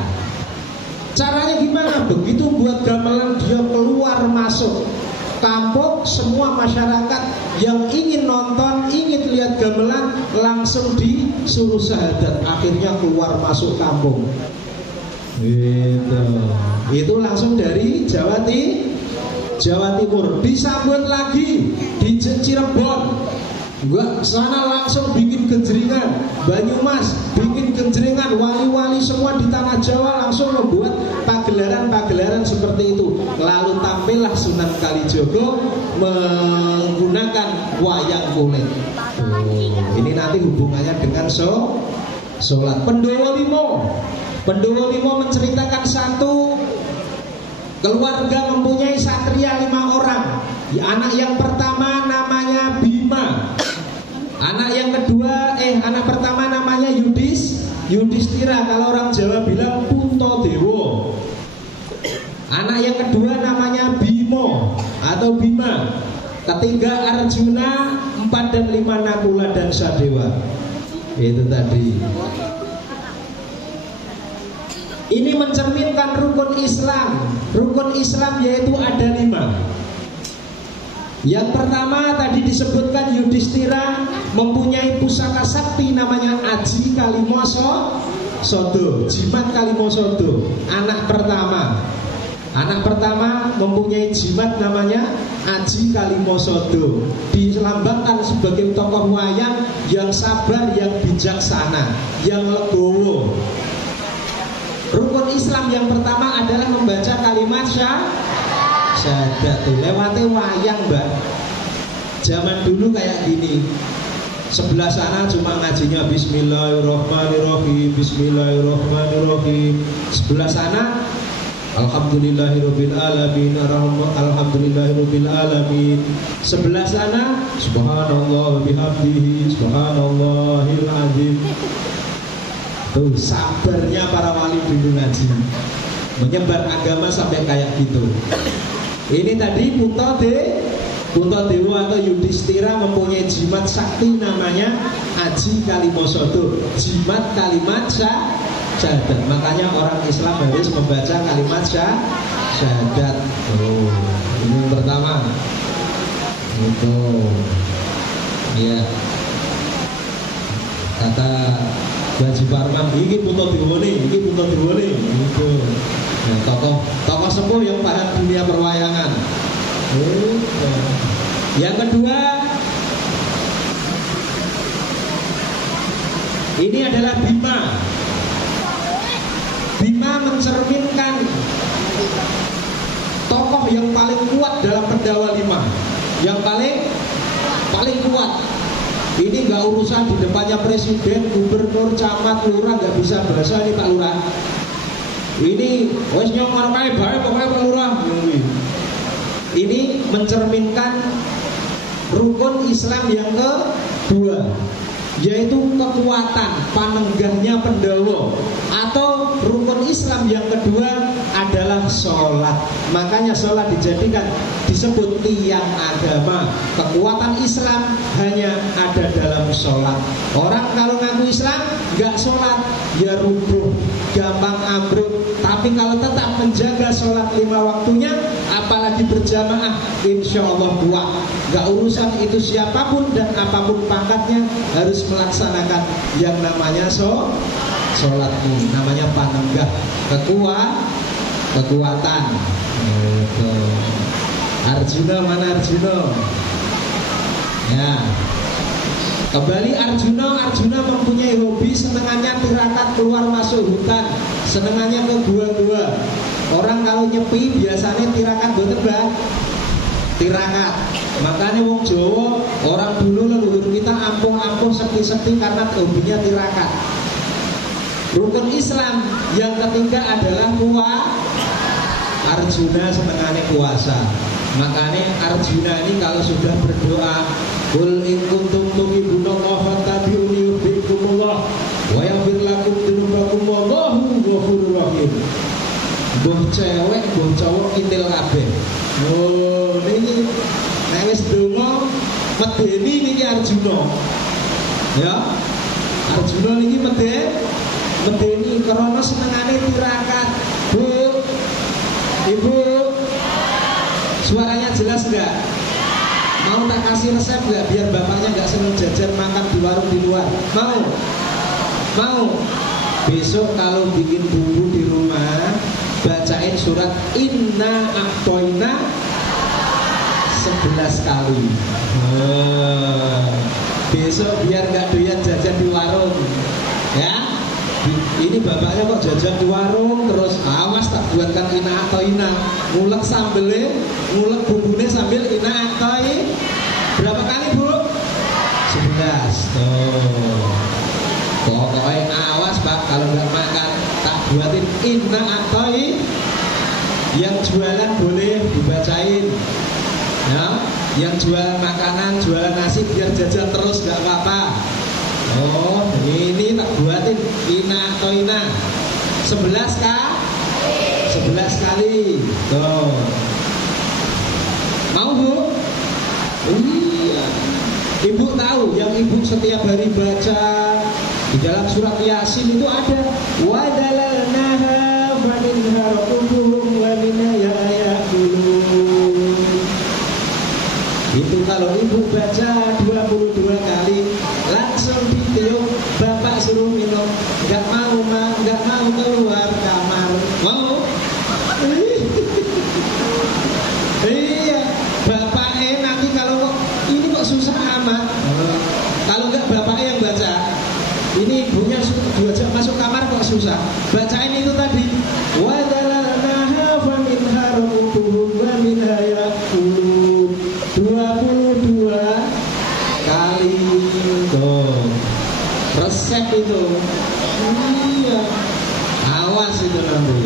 Caranya gimana? Begitu buat gamelan, dia keluar masuk kampung, semua masyarakat yang ingin nonton, ingin lihat gamelan langsung disuruh syahadat. Akhirnya keluar masuk kampung. Itu langsung dari Jawa Timur. Disambut lagi di Cirebon. Gua sana langsung bikin gejringan, Banyumas bikin gejringan, wali-wali semua di tanah Jawa langsung membuat pagelaran seperti itu. Lalu tampillah Sunan Kalijogo menggunakan wayang kulit. Ini nanti hubungannya dengan sholat. Pendowo Limo menceritakan satu keluarga mempunyai satria 5 orang. Anak yang pertama namanya Bima. Anak pertama namanya Yudhistira. Kalau orang Jawa bilang Puntadewa. Anak yang kedua namanya Bimo atau Bima. Ketiga Arjuna, 4 dan 5 Nakula dan Sadewa. Itu tadi. Ini mencerminkan rukun Islam. Rukun Islam yaitu ada 5. Yang pertama tadi disebutkan Yudhistira mempunyai pusaka sakti namanya Aji Kalimosodo, Jimat Kalimosodo. Anak pertama mempunyai jimat namanya Aji Kalimosodo. Dilambangkan sebagai tokoh wayang yang sabar, yang bijaksana, yang legowo. Rukun Islam yang pertama adalah membaca kalimat syahadat. Tuh lewatnya wayang, Mbak. Zaman dulu kayak gini. Sebelah sana cuma ngajinya Bismillahirrahmanirrahim, Bismillahirrahmanirrahim. Sebelah sana Alhamdulillahirabbil alamin, Alhamdulillahirabbil alamin. Sebelah sana Subhanallah bihamdihi, Subhanallahil azim. Tuh sabarnya para wali dulu ngaji, menyebar agama sampai kayak gitu. Ini tadi Puntadewa atau Yudhistira mempunyai jimat sakti namanya Aji Kalimosodo, jimat kalimat syahadat. Makanya orang Islam harus membaca kalimat syahadat. Ini yang pertama. Itu ya. Kata Haji Parman, ini Puntadewa nih. Itu. Nah, tokoh sepuh yang paham dunia perwayangan. Yang kedua, ini adalah Bima. Bima mencerminkan tokoh yang paling kuat dalam Pendawa 5. Yang paling kuat. Ini nggak urusan di depannya presiden, gubernur, camat, lurah, nggak bisa bahasa ini Pak Lurah. Ini wes nyong bae pokoknya Pak Lurah. Ini mencerminkan rukun Islam yang kedua, yaitu kekuatan panenggahnya pendawa. Atau rukun Islam yang kedua adalah sholat. Makanya sholat dijadikan disebut tiang agama. Kekuatan Islam hanya ada dalam sholat. Orang kalau ngaku Islam nggak sholat ya rubuh, gampang ambruk. Tapi kalau tetap menjaga sholat 5 waktunya, apalagi berjamaah, insya Allah kuat. Gak urusan itu siapapun dan apapun pangkatnya, harus melaksanakan yang namanya sholat ini. Namanya panenggah kekuatan. Arjuna mana Arjuna? Ya. Kembali Arjuna mempunyai hobi, senengannya tirakat keluar masuk hutan, senengannya ke gua-gua. Orang kalau nyepi biasanya tirakat boten Mbak. Tirakat. Makanya wong Jawa, orang dulu leluhur kita ampuh-ampuh sepi-sepi karena hobinya tirakat. Rukun Islam yang ketiga adalah Arjuna senengannya puasa. Makanya Arjuna ini kalau sudah berdoa, qul in kuntum tuhibbunallaha fattabi'uni yuhibbukumullah wa yaghfir lakum dzunubakum wallahu ghafurur rahim. Mbah cewek, mbah cowok intil kabeh. Oh, niki nek wis donga medeni niki Arjuna. Ya. Arjuna niki medeni karena senengane tirakat. Bu. Ibu, suaranya jelas enggak? Mau tak kasih resep enggak biar bapaknya enggak seneng jajan makan di warung di luar? Mau? Besok kalau bikin bumbu di rumah, bacain surat Inna A'toina 11 kali. Besok biar enggak doyan jajan di warung. Ya. Ini bapaknya kok jajan di warung terus, awas tak buatkan Ina A'toina. Ngulek sambelnya, ngulek bumbunya sambil Ina A'toina. Berapa kali Bu? 11. Pokoknya awas Pak, kalau nggak makan tak buatin Inna A'toina. Yang jualan boleh dibacain ya. Yang jualan makanan, jualan nasi biar jajan terus nggak apa-apa. Oh, ini tak buatin Ina A'toina 11 kali. Tuh. Mau Bu? Iya. Ibu tahu yang ibu setiap hari baca di dalam surat Yasin itu ada wadalalnaha faminha rakubuhum wa minha ya'kulun. Itu kalau ibu baca 22 kali langsung ditiup, bapak suruh minum, nggak mau keluar kamar. Mau? Iya, bapaknya nanti kalau ini kok susah amat. Kalau nggak bapaknya yang baca, ini ibunya diajak masuk kamar kok susah. Bacain itu tadi. Wadalalnaha faminha rakubuhum wa minha ya'kulun 22 kali. Tuh. Resep itu. Iya. Awas itu nanti.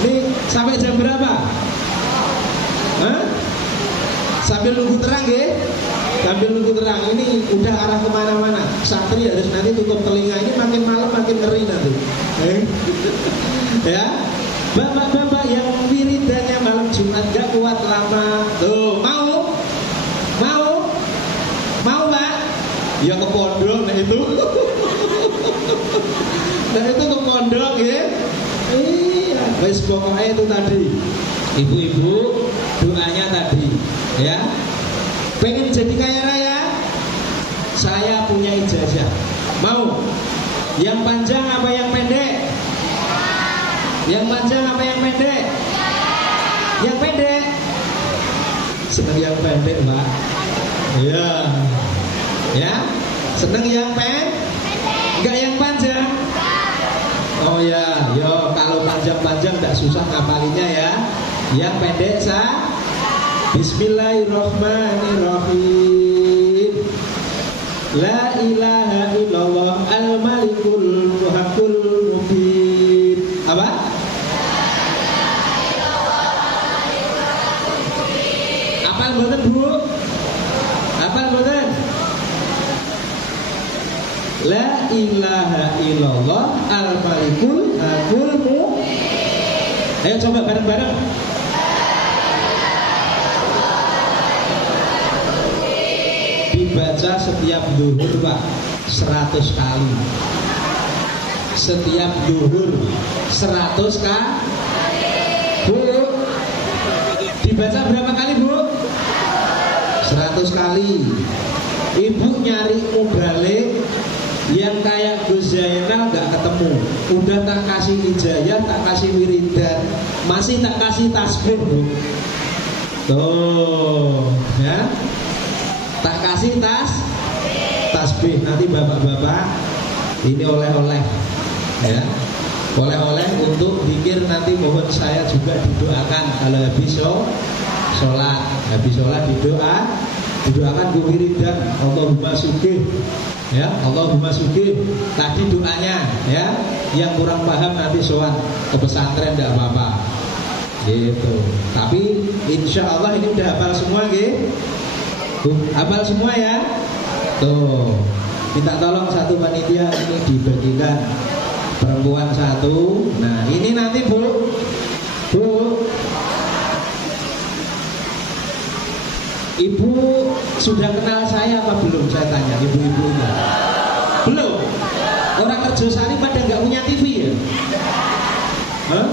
Ini sampai jam berapa? Hah? Sambil nunggu terang ya? Sambil nunggu terang. Ini udah arah kemana-mana. Santri harus nanti tutup telinga. Ini makin malam makin ngeri nanti. Ya. Bapak-bapak yang wiridannya malam Jumat gak kuat lama. Tuh, mau Pak? Ya ke pondok nah itu. Nah itu ke pondok ya. Iya, wis pokoknya itu tadi. Ibu-ibu doanya tadi ya. Pengen jadi kaya raya? Saya punya ijazah. Mau? Yang panjang apa yang pendek? Yang panjang apa yang pendek? Yang pendek. Seneng yang pendek, Mbak. Iya. Ya, seneng yang pendek, enggak yang panjang. Oh ya, yo kalau panjang-panjang enggak susah ngapalinya ya. Yang pendek Bismillahirrahmanirrahim. La ilaha illallah al-malikul haqqul mubin. Apa? Apal mboten, Bu? Apal mboten? La ilaha illallah al-malikul haqqul mubin. Ayo coba bareng-bareng. Dibaca setiap zuhur Pak 100 kali. Setiap zuhur 100 kali. Bu, dibaca berapa kali Bu? 100 kali. Ibu nyari mubalik yang kayak Gus Zainal gak ketemu. Udah tak kasih ijazah, tak kasih wiridan, masih tak kasih tasbih Bu. Tuh ya, tak kasih tasbih. Nanti bapak-bapak ini oleh-oleh ya, oleh-oleh untuk pikir. Nanti mohon saya juga didoakan kalau habis sholat didoakan gue wiridan Allahumma sugih ya, Allahumma sugih. Tadi doanya ya, yang kurang paham nanti soal ke pesantren tidak apa-apa gitu. Tapi insya Allah ini udah hafal semua gitu. Hafal semua ya. Tuh, minta tolong satu panitia ini dibagikan, perempuan satu. Nah ini nanti Bu, Ibu sudah kenal saya apa belum? Saya tanya ibu-ibu ini. Belum. Orang Kerjosari pada nggak punya TV ya? Hah?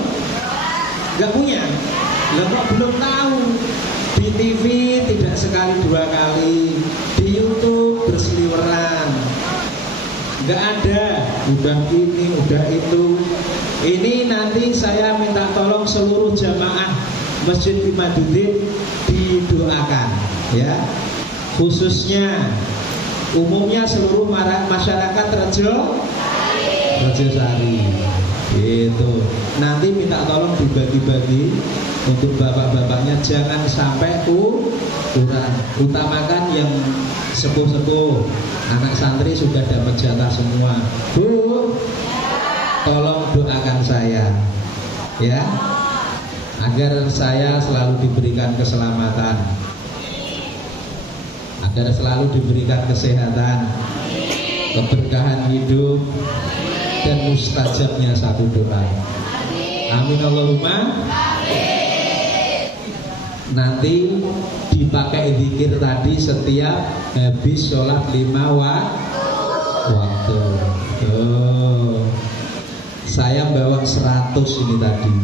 Nggak punya? Lah kok belum tahu? Di TV tidak sekali dua kali, di YouTube berseliweran, nggak ada. Udah ini, udah itu. Ini nanti saya minta tolong seluruh jamaah Masjid Imaduddin didoakan ya, khususnya umumnya seluruh masyarakat Rejosari gitu. Nanti minta tolong dibagi-bagi untuk bapak-bapaknya, jangan sampai kurang. Utamakan yang sepuh-sepuh, anak santri sudah dapat jatah semua. Bu, tolong doakan saya ya, agar saya selalu diberikan keselamatan, agar selalu diberikan kesehatan, keberkahan hidup, dan mustajabnya satu doa. Amin Allahumma. Nanti dipakai zikir tadi setiap habis sholat 5 waktu. Saya bawa 100 ini tadi.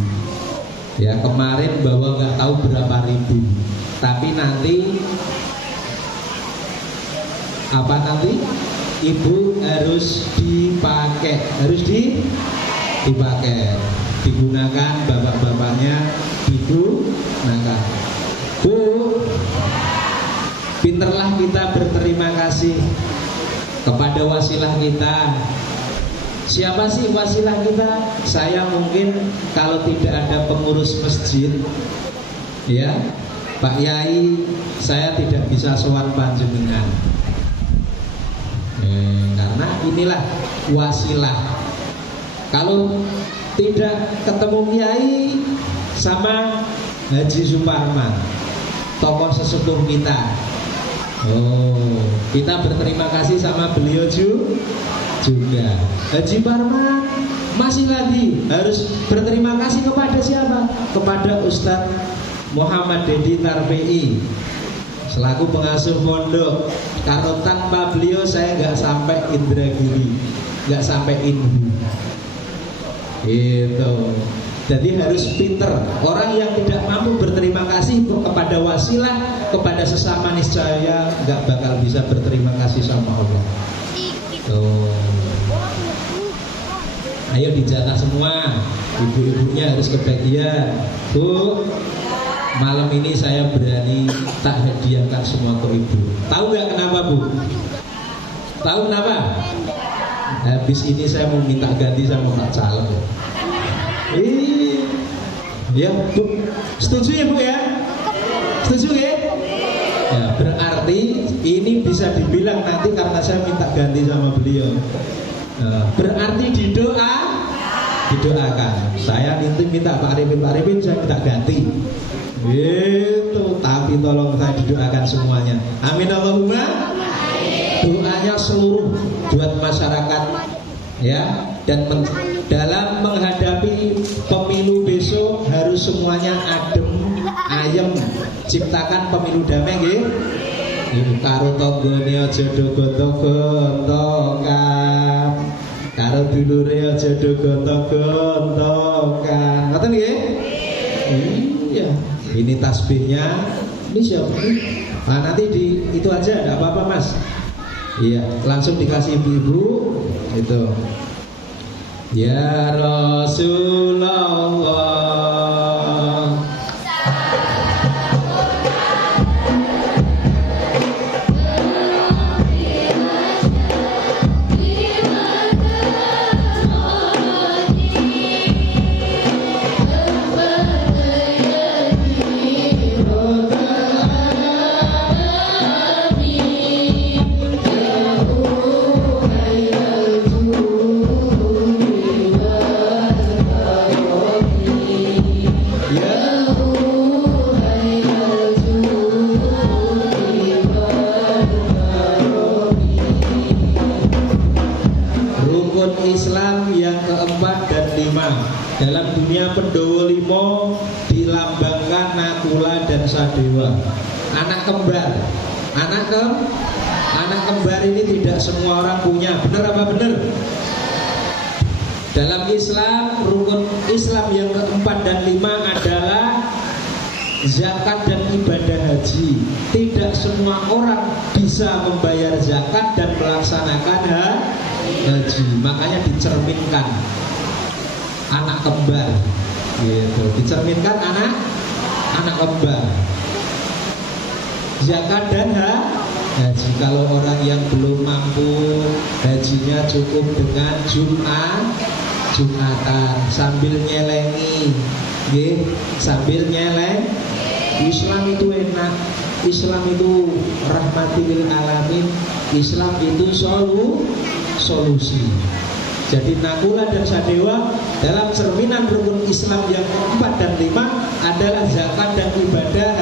Ya kemarin bawa nggak tahu berapa ribu. Tapi nanti apa nanti? Ibu harus dipakai, dipakai, digunakan, bapak-bapaknya digunakan. Bu, pinterlah kita berterima kasih kepada wasilah kita. Siapa sih wasilah kita? Saya mungkin kalau tidak ada pengurus masjid, ya Pak Yai, saya tidak bisa sowan panjenengan. Karena inilah wasilah. Kalau tidak ketemu Kiai sama Haji Suparman, tokoh sesepuh kita, kita berterima kasih sama beliau juga. Haji Parman masih lagi harus berterima kasih kepada siapa? Kepada Ustadz Muhammad Dedi Tarpei selaku pengasuh pondok. Karena tanpa beliau saya nggak sampai Indragiri, nggak sampai Indu. Itu. Jadi harus pinter. Orang yang tidak mampu berterima kasih kepada wasilah, kepada sesama, niscaya nggak bakal bisa berterima kasih sama Allah. Tuh. Ayo dijatah semua. Ibu-ibunya harus kebagian. Bu, malam ini saya berani tak hadiahkan semua ke ibu. Tahu nggak kenapa Bu? Tahu kenapa? Habis ini saya mau minta ganti sama Pak Caleg. Ya Bu, setuju ya Bu ya? Setuju ya? Ya berarti Ini bisa dibilang nanti karena saya minta ganti sama beliau. Berarti didoakan. Saya nanti minta Pak Arifin saya minta ganti. Itu, tapi tolong saya didoakan semuanya. Amin Allahumma. Doanya seluruh buat masyarakat ya, dan dalam menghadapi pemilu besok harus semuanya adem, ayem, ciptakan pemilu damai nggih. Karo tanggane aja do gontok-gontokan, karo dulure aja do gontok-gontokan. Ngoten nggih? Iya. Ini tasbihnya. Ini siapa? Nah, nanti itu aja, enggak apa-apa Mas. Iya, langsung dikasih ibu-ibu itu. Ya Rasulullah. Islam yang keempat dan lima. Dalam dunia Pendowo limo dilambangkan Nakula dan Sadewa. Anak kembar. Anak kembar ini tidak semua orang punya. Benar apa benar? Dalam Islam, rukun Islam yang keempat dan lima adalah zakat dan ibadah haji. Tidak semua orang bisa membayar zakat dan melaksanakan haji. Makanya dicerminkan anak kembar gitu. Dicerminkan anak kembar, zakat dan haji. Kalau orang yang belum mampu, hajinya cukup dengan Jumatan sambil nyelengi, sambil nyeleng. Islam itu enak, Islam itu rahmatil alamin, Islam itu solusi. Jadi Nakula dan Sadewa dalam cerminan rukun Islam yang keempat dan lima adalah zakat dan ibadah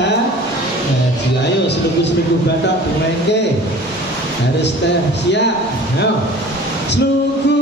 haji. Ayo selingkuh badak dimengke, harus siap. Ayo selingkuh.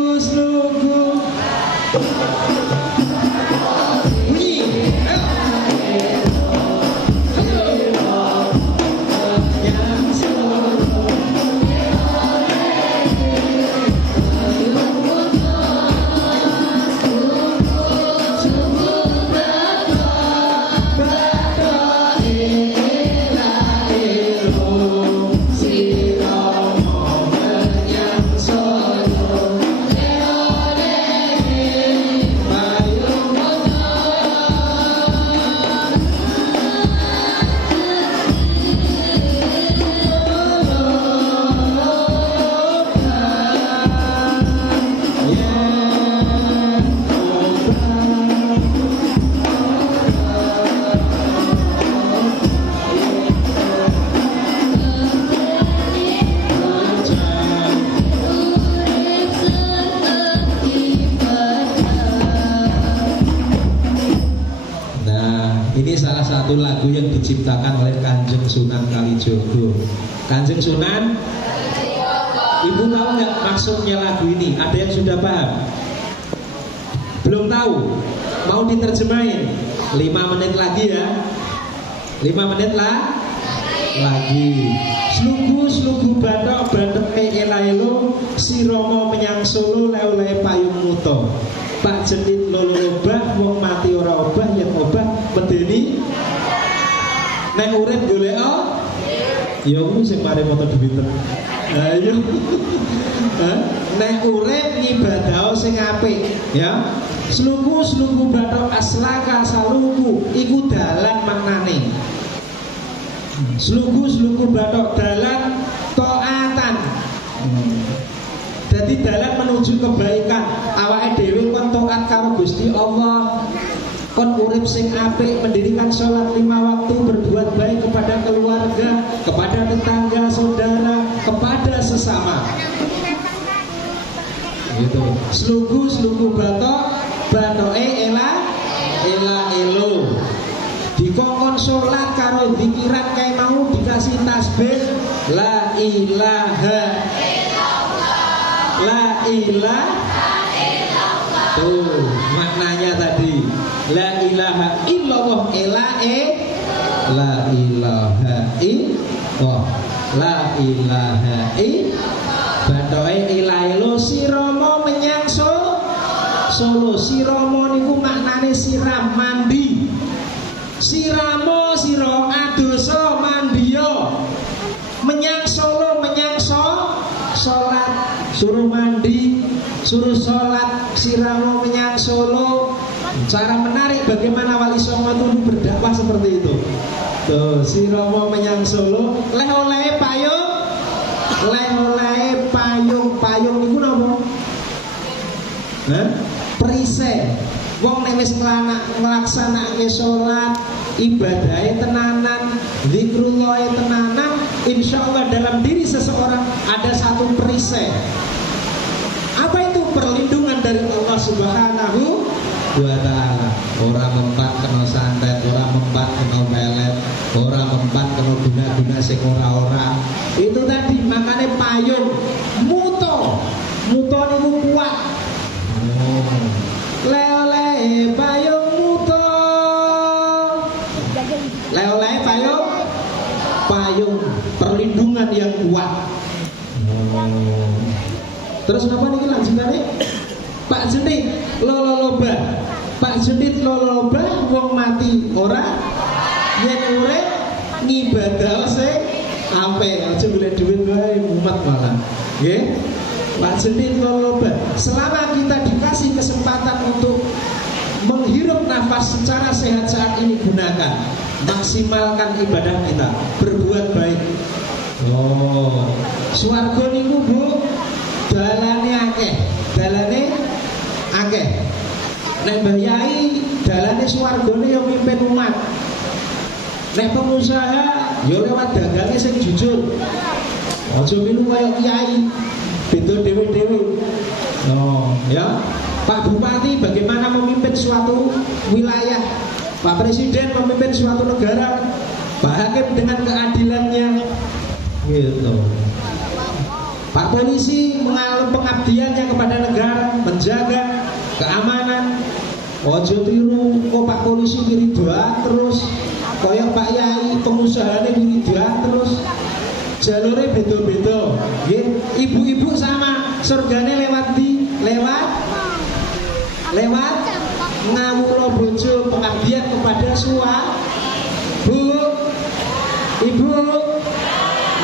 Ini salah satu lagu yang diciptakan oleh Kanjeng Sunan Kalijogo. Kanjeng Sunan, Ibu tahu nggak maksudnya lagu ini? Ada yang sudah paham? Belum tahu? Mau diterjemahin? 5 menit lagi ya. 5 menit lagi. Slugu batok bateke elaelo, si Romo menyang Solo lew-lew payung muto. Pak jenit lolo obah, wong mati ora obah, yang obah medeni. Nek urip golek ya kuwi sing mari moto duwiten. Ayo. Nek urip ngibadah sing apik, ya. Sluku batok aslaka saluku, iku dalan maknane. Sluku batok dalan taatan. Jadi dalan menuju kebaikan. Awake dhewe kon taat karo Gusti Allah. kon urip sing apik, mendirikan sholat 5 waktu, berbuat baik kepada keluarga, kepada tetangga, saudara, kepada sesama. Gitu. Slugu batok, batoke ela elo. Dikongkon sholat karo zikiran kayak mau dikasih tasbih la ilaha tuh maknanya tadi la ilaha illallah la ilaha illallah la ilaha batoe ilailo siromo menyang Solo. Siromo niku maknane siram mandi. Siramo siro adoso mandiyo. Menyang Solo menyang sholat, suruh mandi, suruh sholat. Siramo menyang Solo. Cara menarik bagaimana Wali Songo itu berdakwah seperti itu. Tuh, Siramo menyang Solo, leh-oleh payung niku napa? Perisai. Wong nek wis nglaksanake salat, ibadahe tenanan, zikrullahe tenanan, insyaallah dalam diri seseorang ada satu perisai. Apa itu? Perlindungan dari Allah Subhanahu wa taala. Ora mempat kena santet, ora mempat kena pelet, ora mempat kena guna-guna sing ora-ora. Itu tadi makane payung muto niku kuat. Lele payung muto. Lele payung perlindungan yang kuat. Terus apa nih lanjutannya? Pak Jenit loloba. Pak Jenit loloba wong mati ora yen urip ngibadah sing ampe aja golek duit wae mumet malah. Nggih. Pak Jenit loloba. Selama kita dikasih kesempatan untuk menghirup nafas secara sehat saat ini, gunakan, maksimalkan ibadah kita, berbuat baik. Swarga niku Bu, dalane akeh. Nek Mbah Yai dalane swargane yang mimpin umat. Nek pengusaha ya lewat dagange sing jujur. Aja milu kaya kiai, beda dewe-dewe. Ya. Pak Bupati bagaimana memimpin suatu wilayah, Pak Presiden memimpin suatu negara, Pak Hakim dengan keadilannya, gitu. Pak Polisi mengalami pengabdiannya kepada negara, menjaga keamanan. Ojo tiru, Pak Polisi wiridan terus, koyok Pak Yai pengusahanya wiridan terus. Jalure beda-beda. Ibu-ibu sama, surgane lewat ngawula bojo, pengabdian kepada Bu, Ibu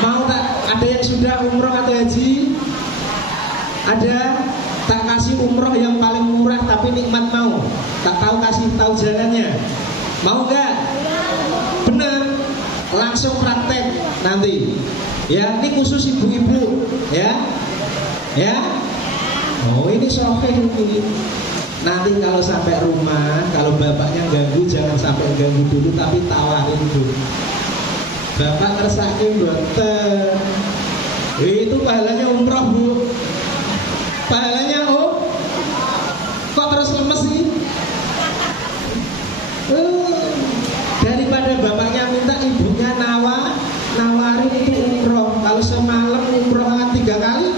mau tak ada yang sudah umroh atau haji? Ada? Tak kasih umroh yang paling murah tapi nikmat mau? Tak kasih tahu jalannya? Mau enggak? Benar. Langsung praktek nanti. Ya, ini khusus ibu-ibu, ya. Oh, ini sokeh ini. Nanti kalau sampai rumah, kalau bapaknya ganggu, jangan sampai ganggu dulu, tapi tawarin dulu. Bapak ngersake mboten. Itu pahalanya umroh, Bu. Pahalanya kok terus lemes sih? Daripada bapaknya minta, ibunya nawarin itu umroh. Kalau semalam umroh 3 kali,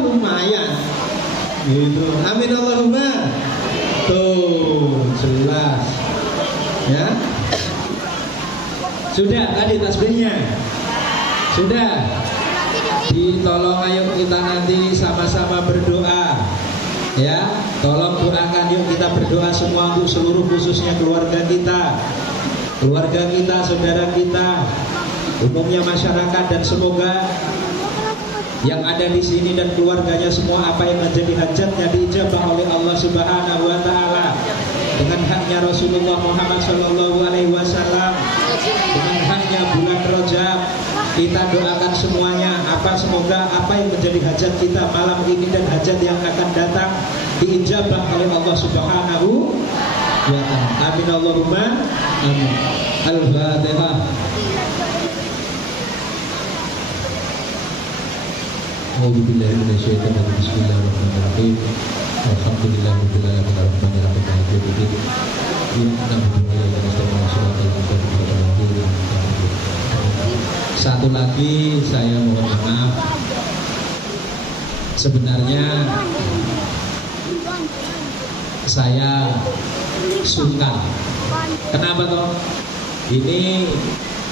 lumayan. Gitu. Amin Allahumma. Tuh, jelas. Ya. Sudah tadi tasbihnya. Sudah. Ditolong ayo kita nanti sama-sama berdoa. Ya, tolong doakan yuk kita berdoa semua untuk seluruh khususnya keluarga kita, saudara kita, umumnya masyarakat, dan semoga yang ada di sini dan keluarganya semua apa yang menjadi hajatnya diijabah oleh Allah Subhanahu wa taala dengan haknya Rasulullah Muhammad sallallahu alaihi wasallam, dengan haknya bulan Rajab. Kita doakan semuanya semoga apa yang menjadi hajat kita malam ini dan hajat yang akan datang diijabah oleh Allah Subhanahu Ya amin Allahumma amin. Al-Fatihah. A'udzu billahi minasyaitonir rajim. Bismillahirrahmanirrahim. Alhamdulillahirabbil alamin arrahmanir rahim maliki yaumiddin. Iyyaka na'budu wa iyyaka nasta'in. Satu lagi saya mohon maaf. Sebenarnya saya suka. Kenapa toh? Ini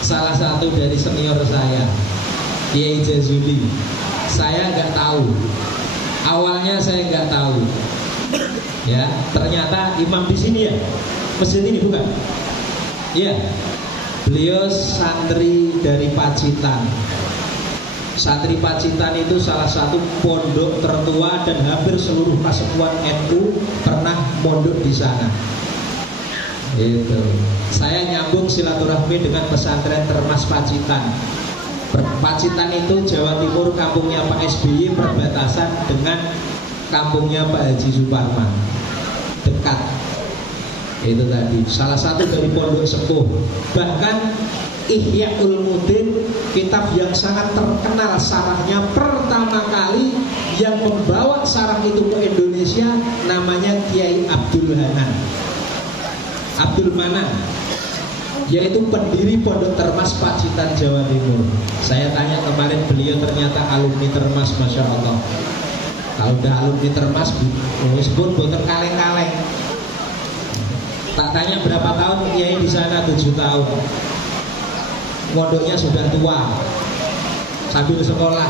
salah satu dari senior saya, Kiai Jazuli. Saya nggak tahu. Awalnya saya nggak tahu. Ya, ternyata imam di sini ya. Masjid ini bukan? Iya. Beliau santri dari Pacitan. Santri Pacitan itu salah satu pondok tertua dan hampir seluruh pasukan NU pernah mondok di sana. Itu. Saya nyambung silaturahmi dengan pesantren Termas Pacitan. Pacitan itu Jawa Timur, kampungnya Pak SBY, perbatasan dengan kampungnya Pak Haji Suparman. Dekat. Itu tadi salah satu dari pondok sepuh. Bahkan Ihya Ulumuddin, kitab yang sangat terkenal sarahnya, pertama kali yang membawa sarah itu ke Indonesia namanya Kiai Abdul Manan, yaitu pendiri Pondok Termas Pacitan Jawa Timur. Saya tanya kemarin, beliau ternyata alumni Termas, Masya Allah. Kalau udah alumni Termas, meskipun boten kaleng-kaleng. Tak tanya berapa tahun Kiai di sana, 7 tahun. Pondoknya sudah tua, sambil sekolah,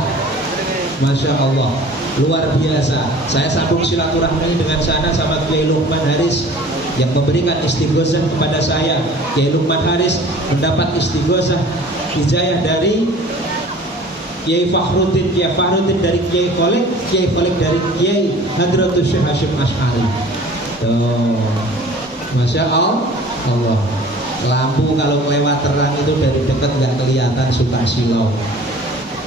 Masya Allah, luar biasa. Saya sambung silaturahmi dengan sana sama Kiai Luqman Haris yang memberikan istighosah kepada saya. Kiai Luqman Haris mendapat istighosah hijayah dari Kiai Fakhruddin, Kiai Fakhruddin dari Kiai Khalid dari Kiai Hadratus Syekh Hasyim Asy'ari. Masya Allah. Lampu kalau lewat terang itu dari dekat nggak kelihatan, suka silau.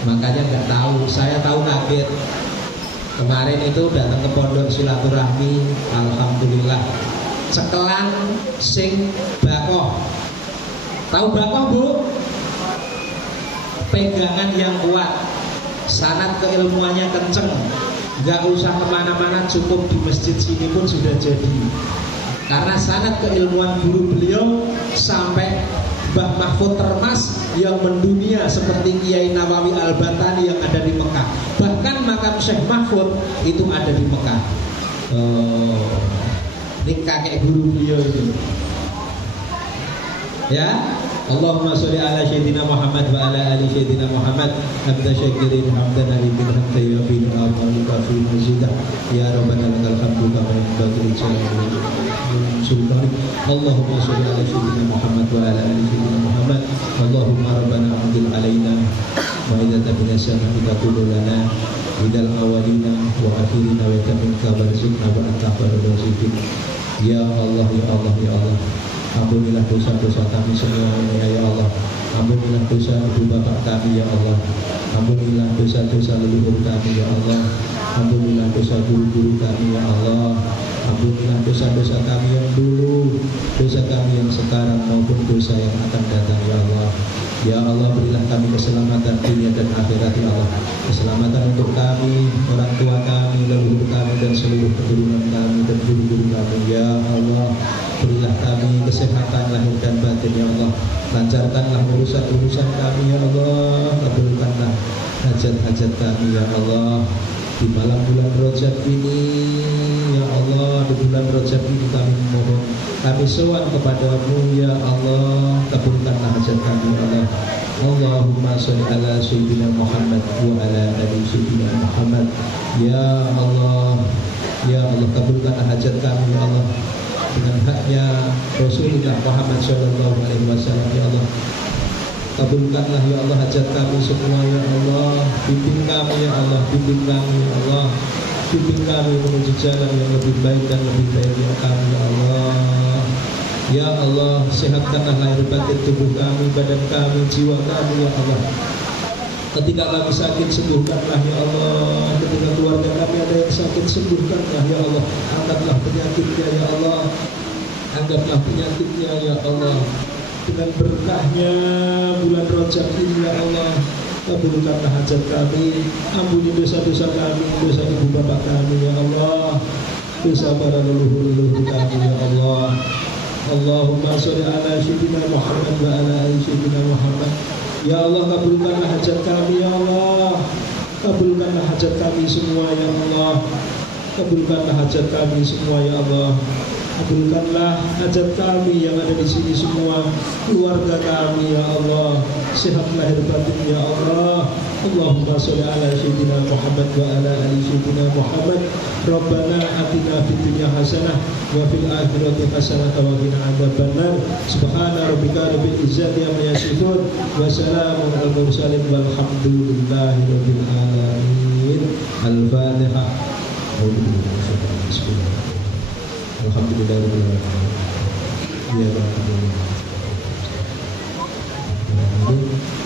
Makanya nggak tahu. Saya tahu kaget. Kemarin itu datang ke pondok silaturahmi, alhamdulillah. Cekelan sing bakoh. Tahu bakoh, Bu? Pegangan yang kuat, sanad keilmuannya kenceng. Nggak usah kemana-mana, cukup di masjid sini pun sudah jadi. Karena sanad keilmuan guru beliau sampai Mbah Mahfud Termas yang mendunia seperti Kiai Nawawi Al-Batani yang ada di Mekah. Bahkan makam Syekh Mahfud itu ada di Mekah. Ini kakek guru beliau itu. Ya, Allahumma sholli ala sayyidina Muhammad wa ala ali sayyidina Muhammad. Hamda syakirin hamdan alimin hamda yabil amrika fi mazidah. Ya rabbana lakal hamdu kama yanbaghi li sultanik. Allahumma sholli ala sayyidina Muhammad wa ala ali sayyidina Muhammad. Allahumma rabbana amdil alaina ma'idatan minas sama'i taqulu lana bidal awalina wa akhirina wa taminka barzukna wa anta khairur raziqin. Ya Allah, ya Allah, ya Allah, ampunilah dosa-dosa kami semuanya ya Allah. Ampunilah dosa ibu bapak kami ya Allah. Ampunilah dosa-dosa leluhur kami ya Allah. Ampunilah dosa guru-guru kami ya Allah. Ampunilah dosa-dosa kami yang dulu, dosa kami yang sekarang maupun dosa yang akan datang ya Allah. Ya Allah, berilah kami keselamatan dunia dan akhirat ya Allah. Keselamatan untuk kami, orang tua kami, leluhur kami dan seluruh keturunan kami dan guru-guru kami ya Allah. Berilah kami kesehatan lahir dan batin ya Allah. Lancarkanlah urusan-urusan kami ya Allah. Kabulkanlah hajat-hajat kami ya Allah. Di malam bulan Rajab ini ya Allah, di bulan Rajab ini kami mohon, kami sowan kepadamu ya Allah. Kabulkanlah hajat kami ya Allah. Allahumma sholli ala sayyidina Muhammad wa ala ali sayyidina Muhammad. Ya Allah, ya Allah, kabulkanlah hajat kami ya Allah dengan haknya Rasulullah Muhammad sallallahu alaihi wasallam ya Allah. Kabulkanlah ya Allah hajat kami semua ya Allah. Bimbing kami ya Allah, bimbing kami ya Allah. Bimbing kami menuju jalan yang lebih baik dan lebih baik ya kami ya Allah. Ya Allah, sehatkanlah lahir batin tubuh kami, badan kami, jiwa kami ya Allah. Ketika kami sakit, sembuhkanlah ya Allah. Ketika keluarga kami ada yang sakit, sembuhkanlah ya Allah. Angkatlah penyakitnya ya Allah. Anggaplah penyakitnya ya Allah. Dengan berkahnya bulan Rajab ini ya Allah, kabulkanlah hajat kami, ampuni dosa-dosa kami, dosa ibu bapak kami ya Allah, dosa para leluhur-leluhur kami ya Allah. Allahumma sholli ala sayyidina Muhammad wa ala ali sayyidina Muhammad. Ya Allah, kabulkanlah hajat kami ya Allah, kabulkanlah hajat kami semua ya Allah, kabulkanlah hajat kami semua ya Allah. Kabulkanlah hajat kami yang ada di sini semua, keluarga kami ya Allah, sehat lahir batin ya Allah. Allahumma sholli ala sayyidina Muhammad wa ala ali sayyidina Muhammad. Rabbana atina fid dunya hasanah wa fil akhirati hasanah wa qina adzabannar. Subhana rabbika rabbil izzati amma yasifun wa salamun alal mursalin walhamdulillahi rabbil alamin. Al-Fatihah. Alhamdulillah. Ya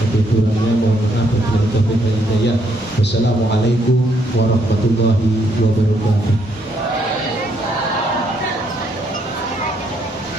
lebih kurangnya mohon maaf wabillahi taufiq wal hidayah. Wassalamualaikum warahmatullahi wabarakatuh.